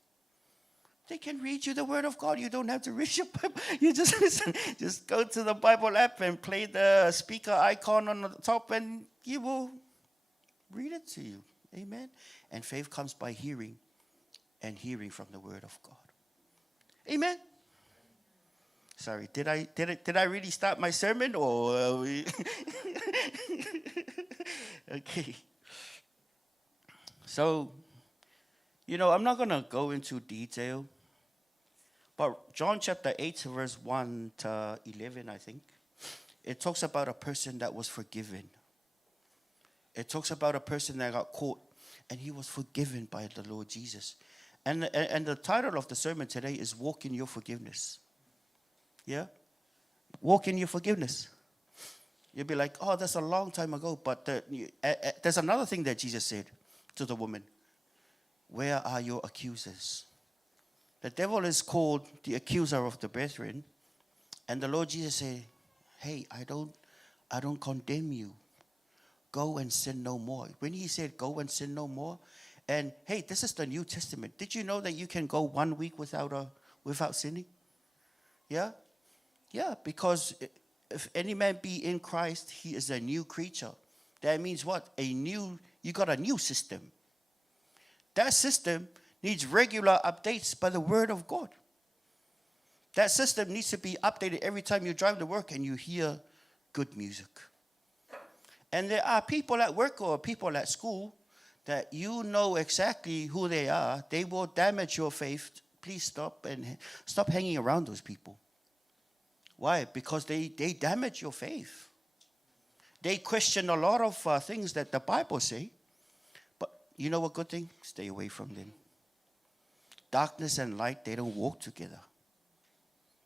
They can read you the Word of God. You don't have to read your Bible. You just listen. Just go to the Bible app and play the speaker icon on the top and He will read it to you. Amen. And faith comes by hearing, and hearing from the Word of God. Amen. Sorry, did I really start my sermon or okay. So, I'm not going to go into detail, but John chapter 8 verse 1 to 11, I think, it talks about a person that was forgiven. It talks about a person that got caught and he was forgiven by the Lord Jesus. And the title of the sermon today is Walk in Your Forgiveness. Yeah? Walk in your forgiveness. You'll be like, oh, that's a long time ago. But there's another thing that Jesus said to the woman. Where are your accusers? The devil is called the accuser of the brethren. And the Lord Jesus said, hey, I don't condemn you. Go and sin no more. When he said go and sin no more, and hey, this is the New Testament. Did you know that you can go 1 week without sinning? Yeah? Yeah, because if any man be in Christ, he is a new creature. That means what? You got a new system. That system needs regular updates by the Word of God. That system needs to be updated every time you drive to work and you hear good music. And there are people at work or people at school that you know exactly who they are. They will damage your faith. Please stop hanging around those people. Why? Because they damage your faith. They question a lot of things that the Bible say. But you know what good thing? Stay away from them. Darkness and light, they don't walk together.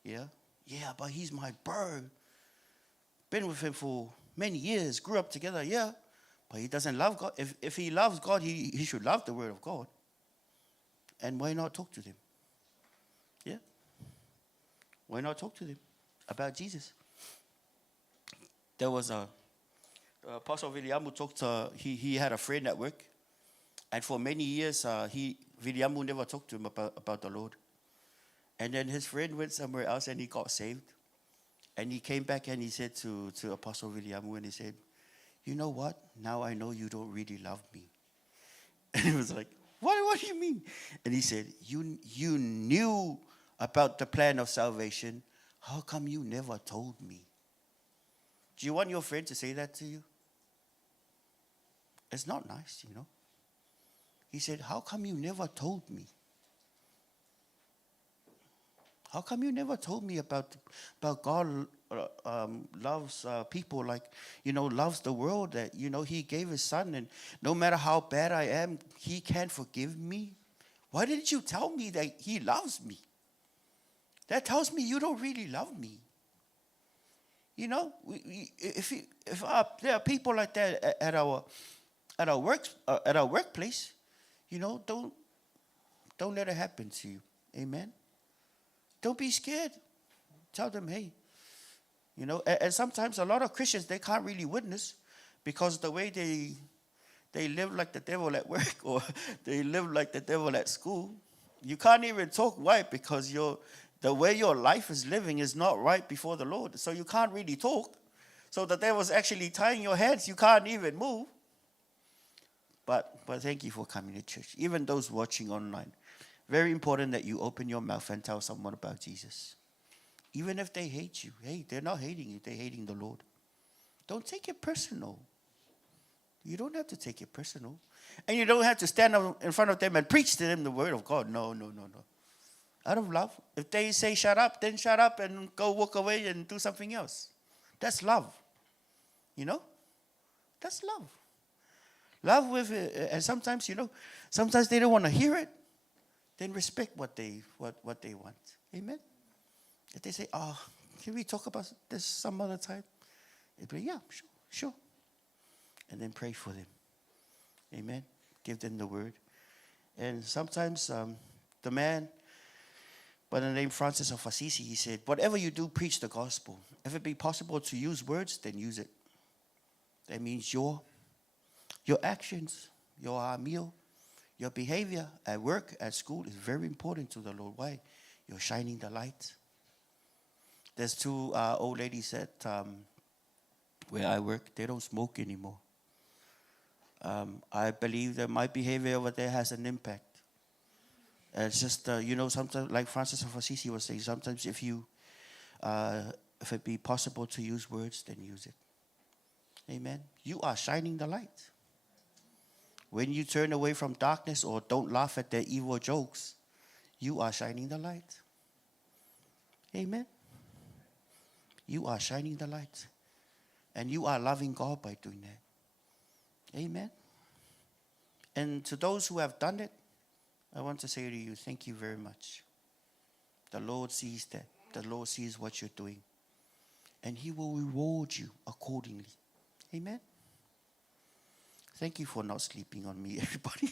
Yeah? Yeah, but he's my bro. Been with him for many years, grew up together, yeah. But he doesn't love God. If he loves God, he should love the Word of God. And why not talk to them? Yeah? Why not talk to them about Jesus? There was Pastor Williamu talked to, he had a friend at work. And for many years, Williamu never talked to him about the Lord. And then his friend went somewhere else and he got saved. And he came back and he said to Apostle Williamu, and he said, you know what? Now I know you don't really love me. And he was like, what do you mean? And he said, you knew about the plan of salvation. How come you never told me? Do you want your friend to say that to you? It's not nice, He said, how come you never told me? How come you never told me about God loves people like, loves the world, that, he gave his son, and no matter how bad I am, he can forgive me? Why didn't you tell me that he loves me? That tells me you don't really love me. If there are people like that at our workplace, don't let it happen to you. Amen. Don't be scared. Tell them, hey, and sometimes a lot of Christians, they can't really witness because the way they live like the devil at work or they live like the devil at school. You can't even talk. Why? Because the way your life is living is not right before the Lord. So you can't really talk. So the devil's actually tying your hands. You can't even move. But thank you for coming to church. Even those watching online. Very important that you open your mouth and tell someone about Jesus. Even if they hate you. Hey, they're not hating you. They're hating the Lord. Don't take it personal. You don't have to take it personal. And you don't have to stand up in front of them and preach to them the Word of God. No. Out of love. If they say shut up, then shut up and go walk away and do something else. That's love. You know? That's love. Love with, and sometimes, sometimes they don't want to hear it. Then respect what they want. Amen? If they say, can we talk about this some other time? They'd be, yeah, sure. And then pray for them. Amen? Give them the word. And sometimes the man by the name Francis of Assisi, he said, whatever you do, preach the gospel. If it be possible to use words, then use it. That means your actions, your meal, your behavior at work, at school is very important to the Lord. Why? You're shining the light. There's two old ladies at where I work. They don't smoke anymore. I believe that my behavior over there has an impact. It's just, sometimes, like Francis of Assisi was saying, sometimes if it be possible to use words, then use it. Amen. You are shining the light. When you turn away from darkness or don't laugh at their evil jokes, you are shining the light. Amen. You are shining the light. And you are loving God by doing that. Amen. And to those who have done it, I want to say to you, thank you very much. The Lord sees that. The Lord sees what you're doing. And He will reward you accordingly. Amen. Thank you for not sleeping on me, everybody.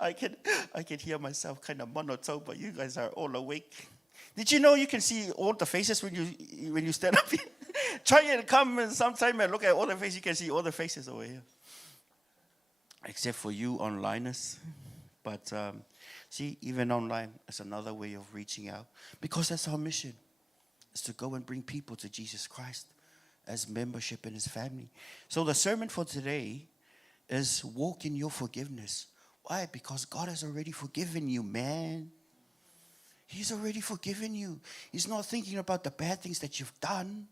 I can hear myself kind of monotone, but you guys are all awake. Did you know you can see all the faces when you stand up here? Try and come and sometime and look at all the faces. You can see all the faces over here. Except for you onliners. But see, even online is another way of reaching out. Because that's our mission. Is to go and bring people to Jesus Christ as membership in His family. So the sermon for today is walk in your forgiveness. Why? Because God has already forgiven you, man. He's already forgiven you. He's not thinking about the bad things that you've done.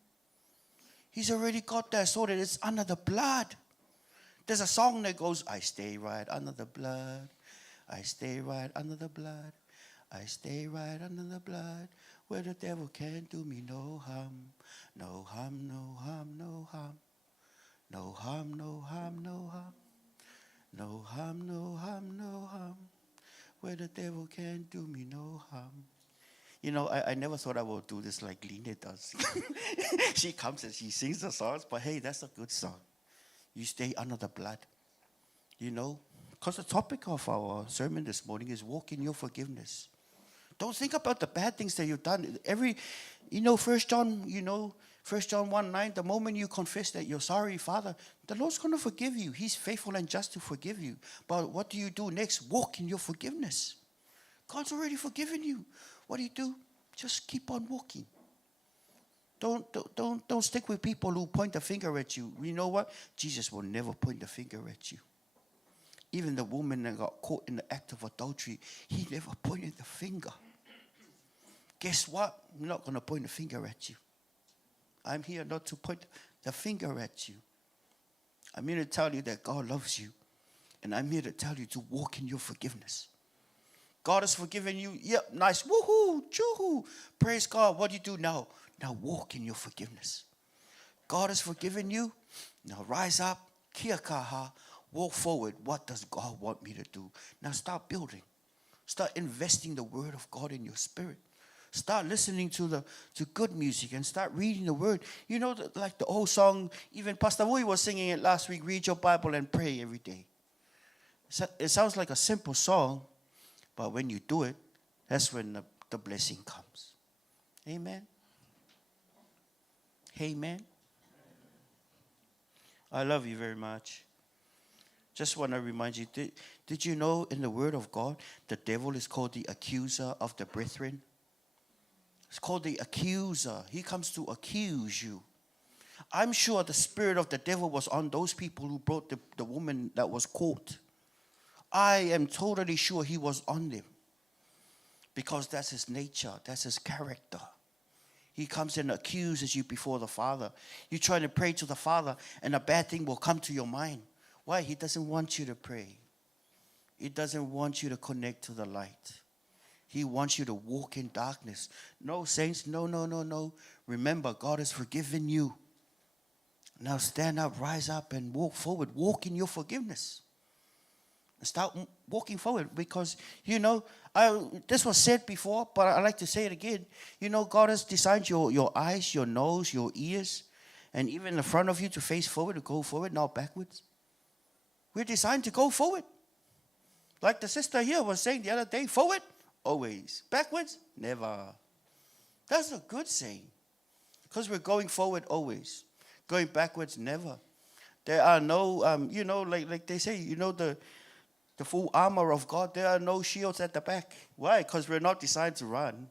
He's already got that sorted. It's under the blood. There's a song that goes, I stay right under the blood. I stay right under the blood. I stay right under the blood. Where the devil can't do me no harm. No harm, no harm, no harm. No harm, no harm, no harm. No harm, no harm, no harm. Where the devil can't do me no harm. I never thought I would do this like Lena does. She comes and she sings the songs, but hey, that's a good song. You stay under the blood. Because the topic of our sermon this morning is walk in your forgiveness. Don't think about the bad things that you've done. 1 John 1:9, the moment you confess that you're sorry, Father, the Lord's going to forgive you. He's faithful and just to forgive you. But what do you do next? Walk in your forgiveness. God's already forgiven you. What do? Just keep on walking. Don't stick with people who point the finger at you. You know what? Jesus will never point the finger at you. Even the woman that got caught in the act of adultery, He never pointed the finger. Guess what? I'm not going to point the finger at you. I'm here not to point the finger at you. I'm here to tell you that God loves you. And I'm here to tell you to walk in your forgiveness. God has forgiven you. Yep, nice. Woohoo, choo-hoo. Praise God. What do you do now? Now walk in your forgiveness. God has forgiven you. Now rise up. Kia kaha. Walk forward. What does God want me to do? Now start building. Start investing the word of God in your spirit. Start listening to good music and start reading the word. Like the old song, even Pastor Wui was singing it last week, read your Bible and pray every day. It sounds like a simple song, but when you do it, that's when the blessing comes. Amen. Amen. I love you very much. Just want to remind you, did you know in the word of God, the devil is called the accuser of the brethren? It's called the accuser. He comes to accuse you. I'm sure the spirit of the devil was on those people who brought the woman that was caught. I am totally sure he was on them. Because that's his nature. That's his character. He comes and accuses you before the Father. You're trying to pray to the Father and a bad thing will come to your mind. Why? He doesn't want you to pray. He doesn't want you to connect to the light. He wants you to walk in darkness. No, saints, no, no, no, no. Remember, God has forgiven you. Now stand up, rise up, and walk forward. Walk in your forgiveness. Start walking forward because, this was said before, but I like to say it again. God has designed your eyes, your nose, your ears, and even the front of you to face forward, to go forward, not backwards. We're designed to go forward. Like the sister here was saying the other day, forward, always. Backwards, never. That's a good saying because we're going forward always. Going backwards, never. There are no, like they say, the full armor of God, there are no shields at the back. Why? Because we're not designed to run.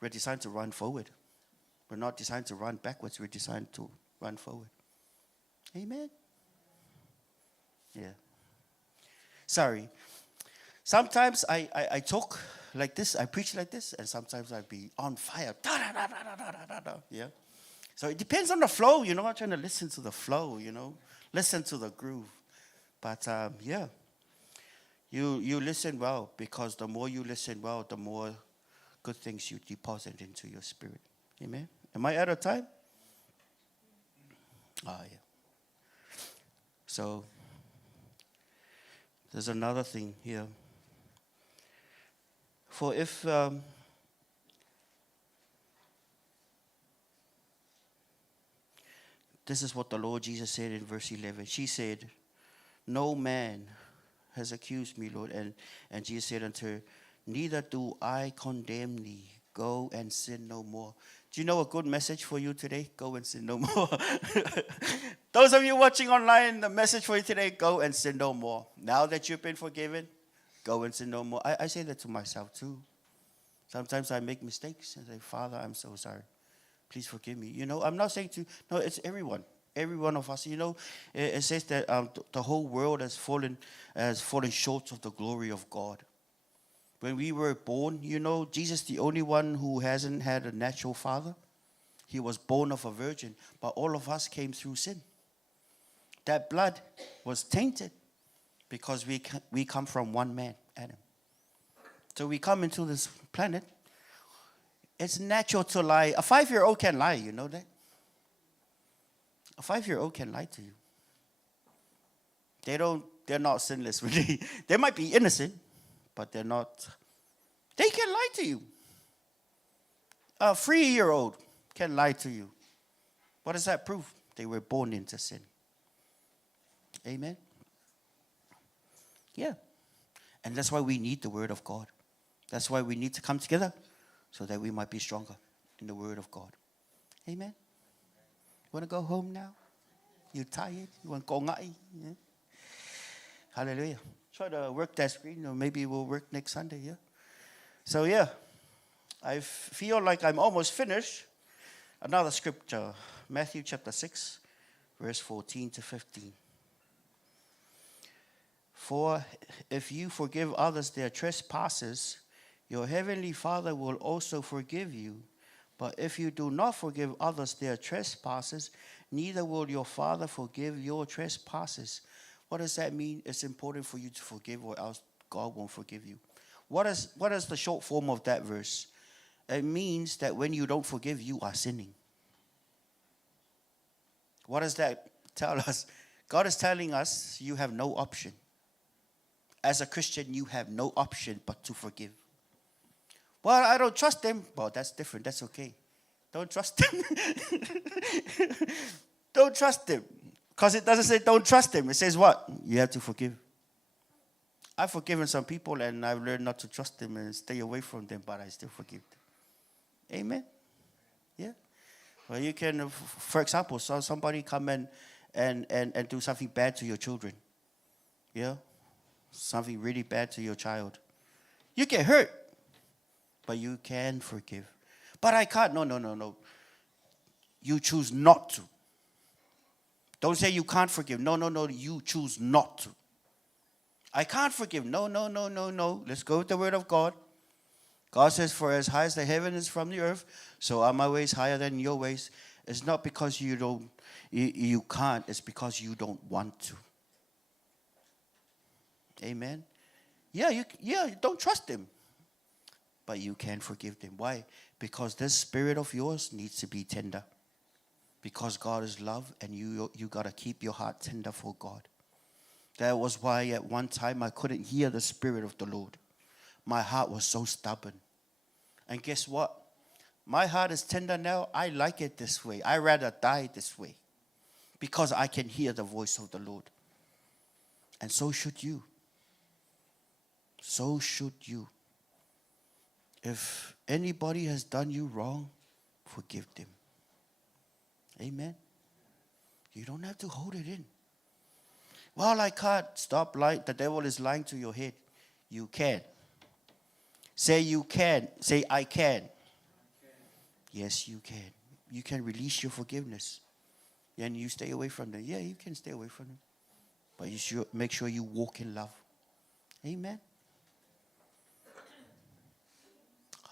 We're designed to run forward. We're not designed to run backwards. We're designed to run forward. Amen? Yeah. Sorry. Sometimes I talk like this, I preach like this, and sometimes I be on fire. Yeah. So it depends on the flow, I'm trying to listen to the flow, listen to the groove. But yeah, you listen well, because the more you listen well, the more good things you deposit into your spirit. Amen. Am I out of time? Oh, yeah. So there's another thing here. For if this is what the Lord Jesus said in verse 11. She said, no man has accused me, Lord. And Jesus said unto her, neither do I condemn thee. Go and sin no more. Do you know a good message for you today? Go and sin no more. Those of you watching online, the message for you today, go and sin no more. Now that you've been forgiven, go and sin no more. I say that to myself too. Sometimes I make mistakes and say, Father, I'm so sorry. Please forgive me. I'm not saying no, it's everyone. Every one of us. It says that the whole world has fallen short of the glory of God. When we were born, Jesus, the only one who hasn't had a natural father. He was born of a virgin, but all of us came through sin. That blood was tainted because we come from one man, Adam. So we come into this planet. It's natural to lie. A 5-year-old can lie, you know that? A 5-year-old can lie to you. They're not sinless, really. They might be innocent, but they're not. They can lie to you. A 3-year-old can lie to you. What does that prove? They were born into sin. Amen? Yeah. And that's why we need the Word of God. That's why we need to come together so that we might be stronger in the Word of God. Amen? Want to go home now? You tired? You want to go ngai? Yeah? Hallelujah. Try to work that screen, or maybe we'll work next Sunday, yeah? So, yeah, I feel like I'm almost finished. Another scripture, Matthew chapter 6, verse 14 to 15. For if you forgive others their trespasses, your heavenly Father will also forgive you. But if you do not forgive others their trespasses, neither will your Father forgive your trespasses. What does that mean? It's important for you to forgive, or else God won't forgive you. What is the short form of that verse? It means that when you don't forgive, you are sinning. What does that tell us? God is telling us you have no option. As a Christian, you have no option but to forgive. Well, I don't trust them. Well, that's different. That's okay. Don't trust them. Don't trust them. Because it doesn't say don't trust them. It says what? You have to forgive. I've forgiven some people and I've learned not to trust them and stay away from them, but I still forgive them. Amen? Yeah? Well, you can, for example, somebody come and do something bad to your children. Yeah? Something really bad to your child. You get hurt, but you can forgive. But I can't. No. You choose not to. Don't say you can't forgive. No. You choose not to. I can't forgive. No. Let's go with the word of God. God says, for as high as the heaven is from the earth, so are my ways higher than your ways. It's not because you can't. It's because you don't want to. Amen. Yeah, don't trust him. but you can forgive them. Why? Because this spirit of yours needs to be tender. Because God is love, and you got to keep your heart tender for God. That was why at one time I couldn't hear the Spirit of the Lord. My heart was so stubborn. And guess what? My heart is tender now. I like it this way. I rather die this way. Because I can hear the voice of the Lord. And so should you. So should you. If anybody has done you wrong, forgive them. Amen. You don't have to hold it in. Well, I can't. Stop lying. The devil is lying to your head. You can. Say you can. Say I can. Yes, you can. You can release your forgiveness. And you stay away from them. Yeah, you can stay away from them. But you should make sure you walk in love. Amen.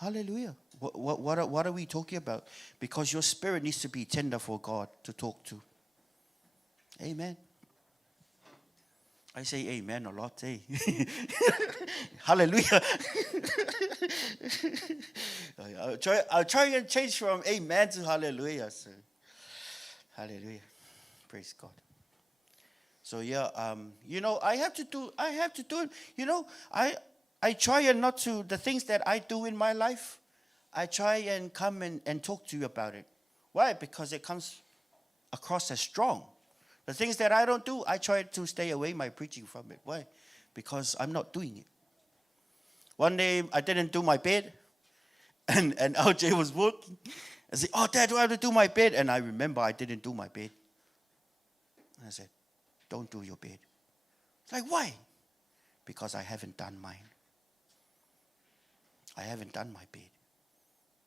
Hallelujah. What are we talking about? Because your spirit needs to be tender for God to talk to. Amen. I say amen a lot, eh? Hallelujah. I'll try and change from amen to hallelujah. So. Hallelujah. Praise God. So yeah, I have to do it. I try and not to, the things that I do in my life, I try and come and talk to you about it. Why? Because it comes across as strong. The things that I don't do, I try to stay away my preaching from it. Why? Because I'm not doing it. One day, I didn't do my bed, and LJ was working. I said, oh, Dad, do I have to do my bed? And I remember I didn't do my bed. And I said, don't do your bed. It's like, why? Because I haven't done mine. I haven't done my bed.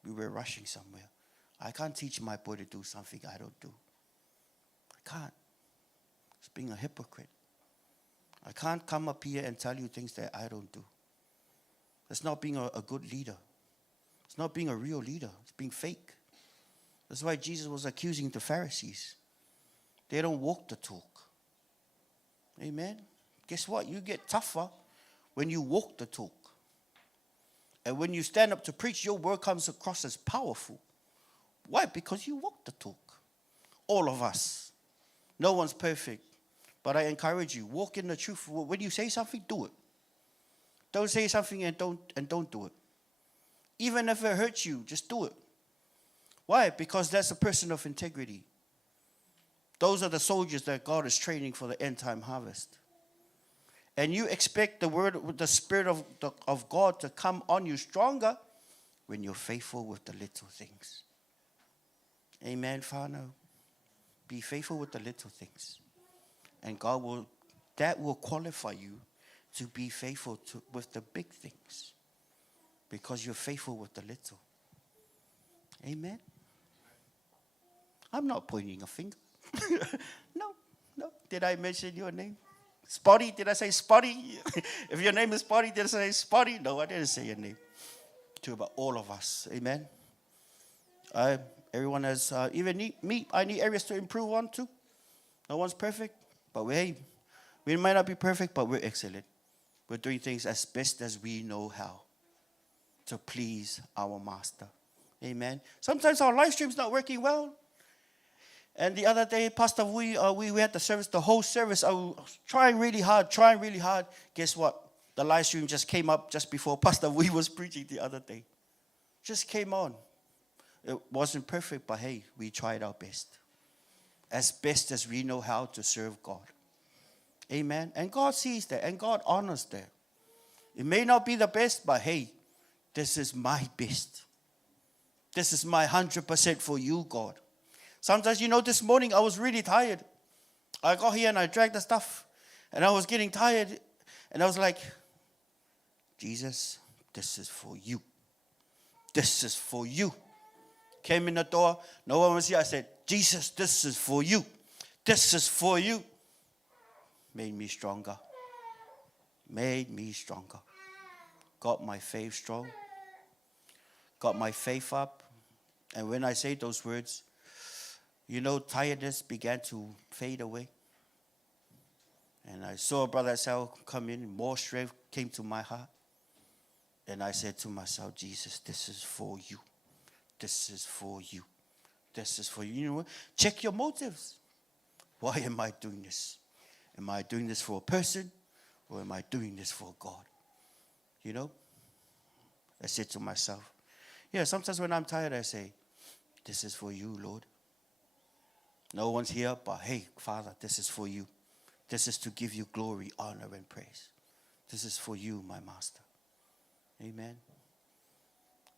We were rushing somewhere. I can't teach my boy to do something I don't do. I can't. It's being a hypocrite. I can't come up here and tell you things that I don't do. It's not being a good leader. It's not being a real leader. It's being fake. That's why Jesus was accusing the Pharisees. They don't walk the talk. Amen. Guess what? You get tougher when you walk the talk. And when you stand up to preach, your word comes across as powerful. Why? Because you walk the talk. All of us. No one's perfect. But I encourage you, walk in the truth. When you say something, do it. Don't say something and don't do it. Even if it hurts you, just do it. Why? Because that's a person of integrity. Those are the soldiers that God is training for the end time harvest. And you expect the Spirit of God to come on you stronger when you're faithful with the little things. Amen, Father. Be faithful with the little things. And God will qualify you to be faithful with the big things. Because you're faithful with the little. Amen. I'm not pointing a finger. No. Did I mention your name? Spotty? Did I say Spotty? If your name is Spotty, did I say Spotty? No, I didn't say your name. To about all of us. Amen. Everyone has, even me, I need areas to improve on too. No one's perfect. But we might not be perfect, but we're excellent. We're doing things as best as we know how to please our Master. Amen. Sometimes our live stream's not working well. And the other day, Pastor, we had the service, the whole service. I was trying really hard. Guess what? The live stream just came up just before Pastor Wee was preaching the other day. Just came on. It wasn't perfect, but hey, we tried our best. As best as we know how to serve God. Amen. And God sees that, and God honors that. It may not be the best, but hey, this is my best. This is my 100% for you, God. Sometimes, this morning I was really tired. I got here and I dragged the stuff. And I was getting tired. And I was like, Jesus, this is for you. This is for you. Came in the door. No one was here. I said, Jesus, this is for you. This is for you. Made me stronger. Got my faith strong. Got my faith up. And when I say those words, tiredness began to fade away. And I saw Brother Sal come in. More strength came to my heart. And I said to myself, Jesus, this is for you. This is for you. This is for you. You know what? Check your motives. Why am I doing this? Am I doing this for a person, or am I doing this for God? You know? I said to myself, yeah, sometimes when I'm tired, I say, this is for you, Lord. No one's here, but hey, Father, this is for you. This is to give you glory, honor, and praise. This is for you, my Master. Amen.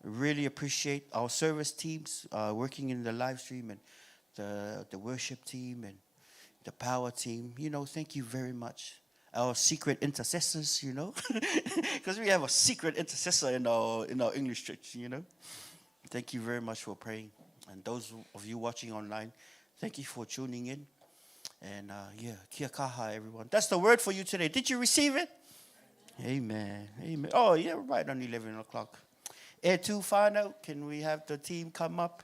I really appreciate our service teams working in the live stream, and the worship team and the power team. You know, thank you very much. Our secret intercessors, you know, because we have a secret intercessor in our English church, you know. Thank you very much for praying. And those of you watching online, thank you for tuning in. And kia kaha, everyone. That's the word for you today. Did you receive it? Amen. Amen. Oh, yeah, right on 11 o'clock. To final, can we have the team come up?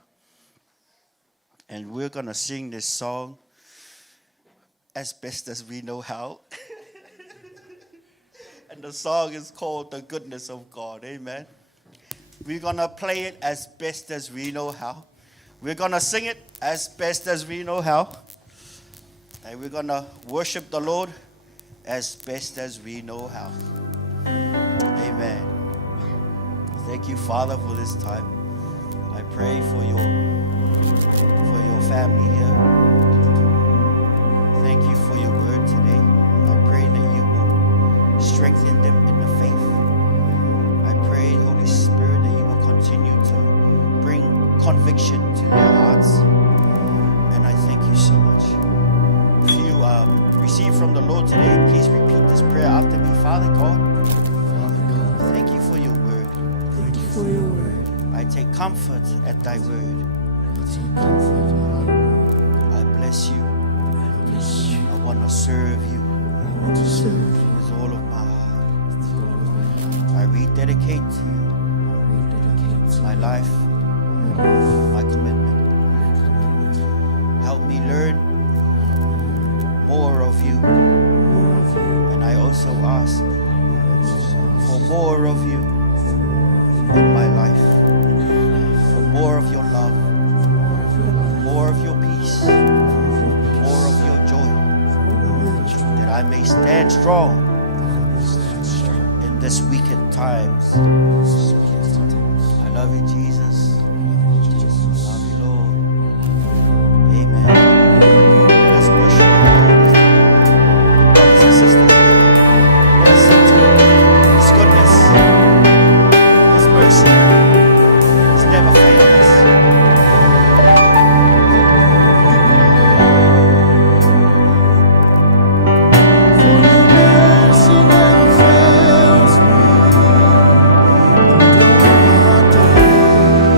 And we're going to sing this song as best as we know how. And the song is called The Goodness of God. Amen. We're going to play it as best as we know how. We're going to sing it as best as we know how. And we're going to worship the Lord as best as we know how. Amen. Thank you, Father, for this time. I pray for your family here. Thank you for your word today. I pray that you will strengthen them in the faith. I pray, Holy Spirit, that you will continue to bring conviction to their hearts. And I thank you so much. If you receive from the Lord today, please repeat this prayer after me. Father God, thank you for your word. Thank you for your word. I take comfort at thy word. I take comfort in thy word. I bless you. I bless you. I want to serve you I want to serve you with all of my heart. with all of my heart. I rededicate to you I rededicate to my you life, my life, my commitment. my commitment. Help me learn more of you. More of you. And I also ask I also ask for more of you for more of you in my life, in my life. for more of your love, More of your love. more of your peace, More of your peace. more of your joy, More of your joy. that I may stand strong Stand strong. in this wicked times. This wicked times. I love you, Jesus. Jesus. Love you, Lord. Amen. Let us worship the Lord. Brothers and sisters, let us sing to Him. His goodness, His mercy, has never failed us. For your mercy never fails me, and all my days.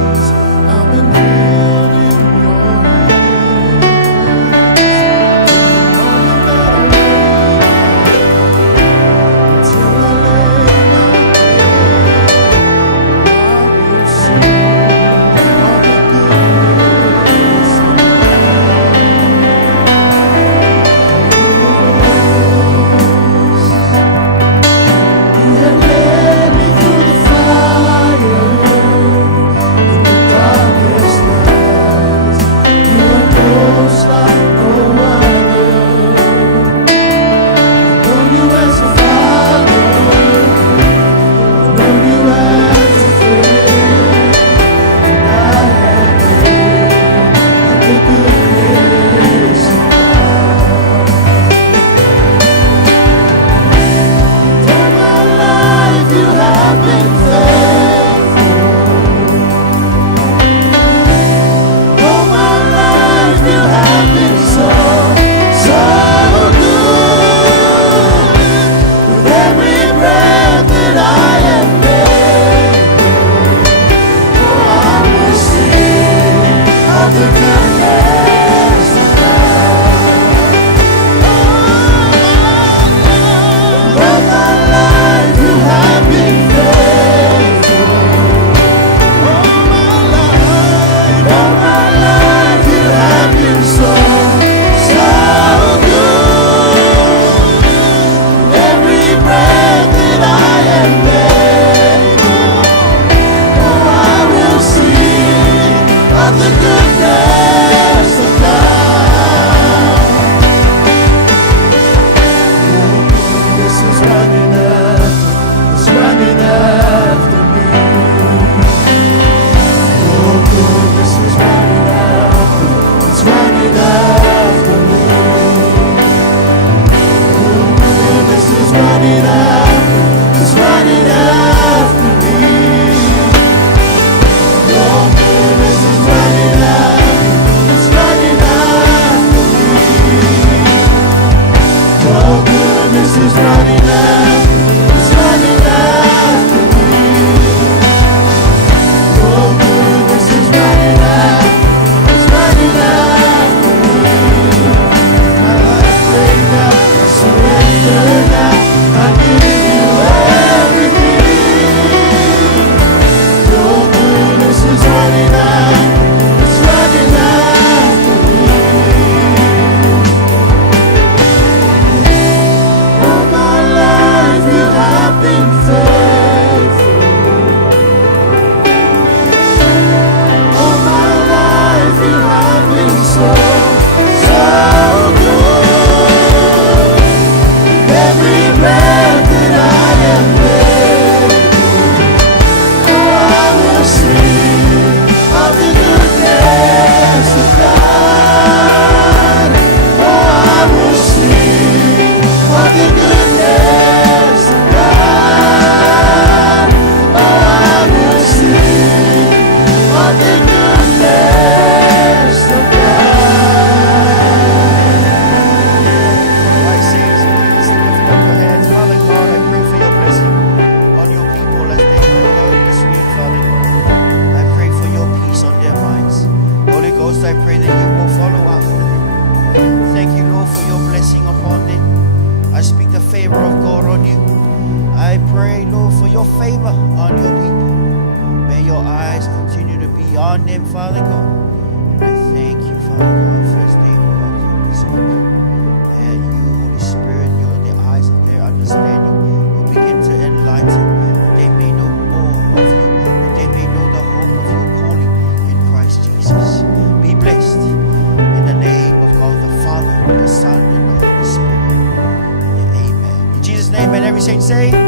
say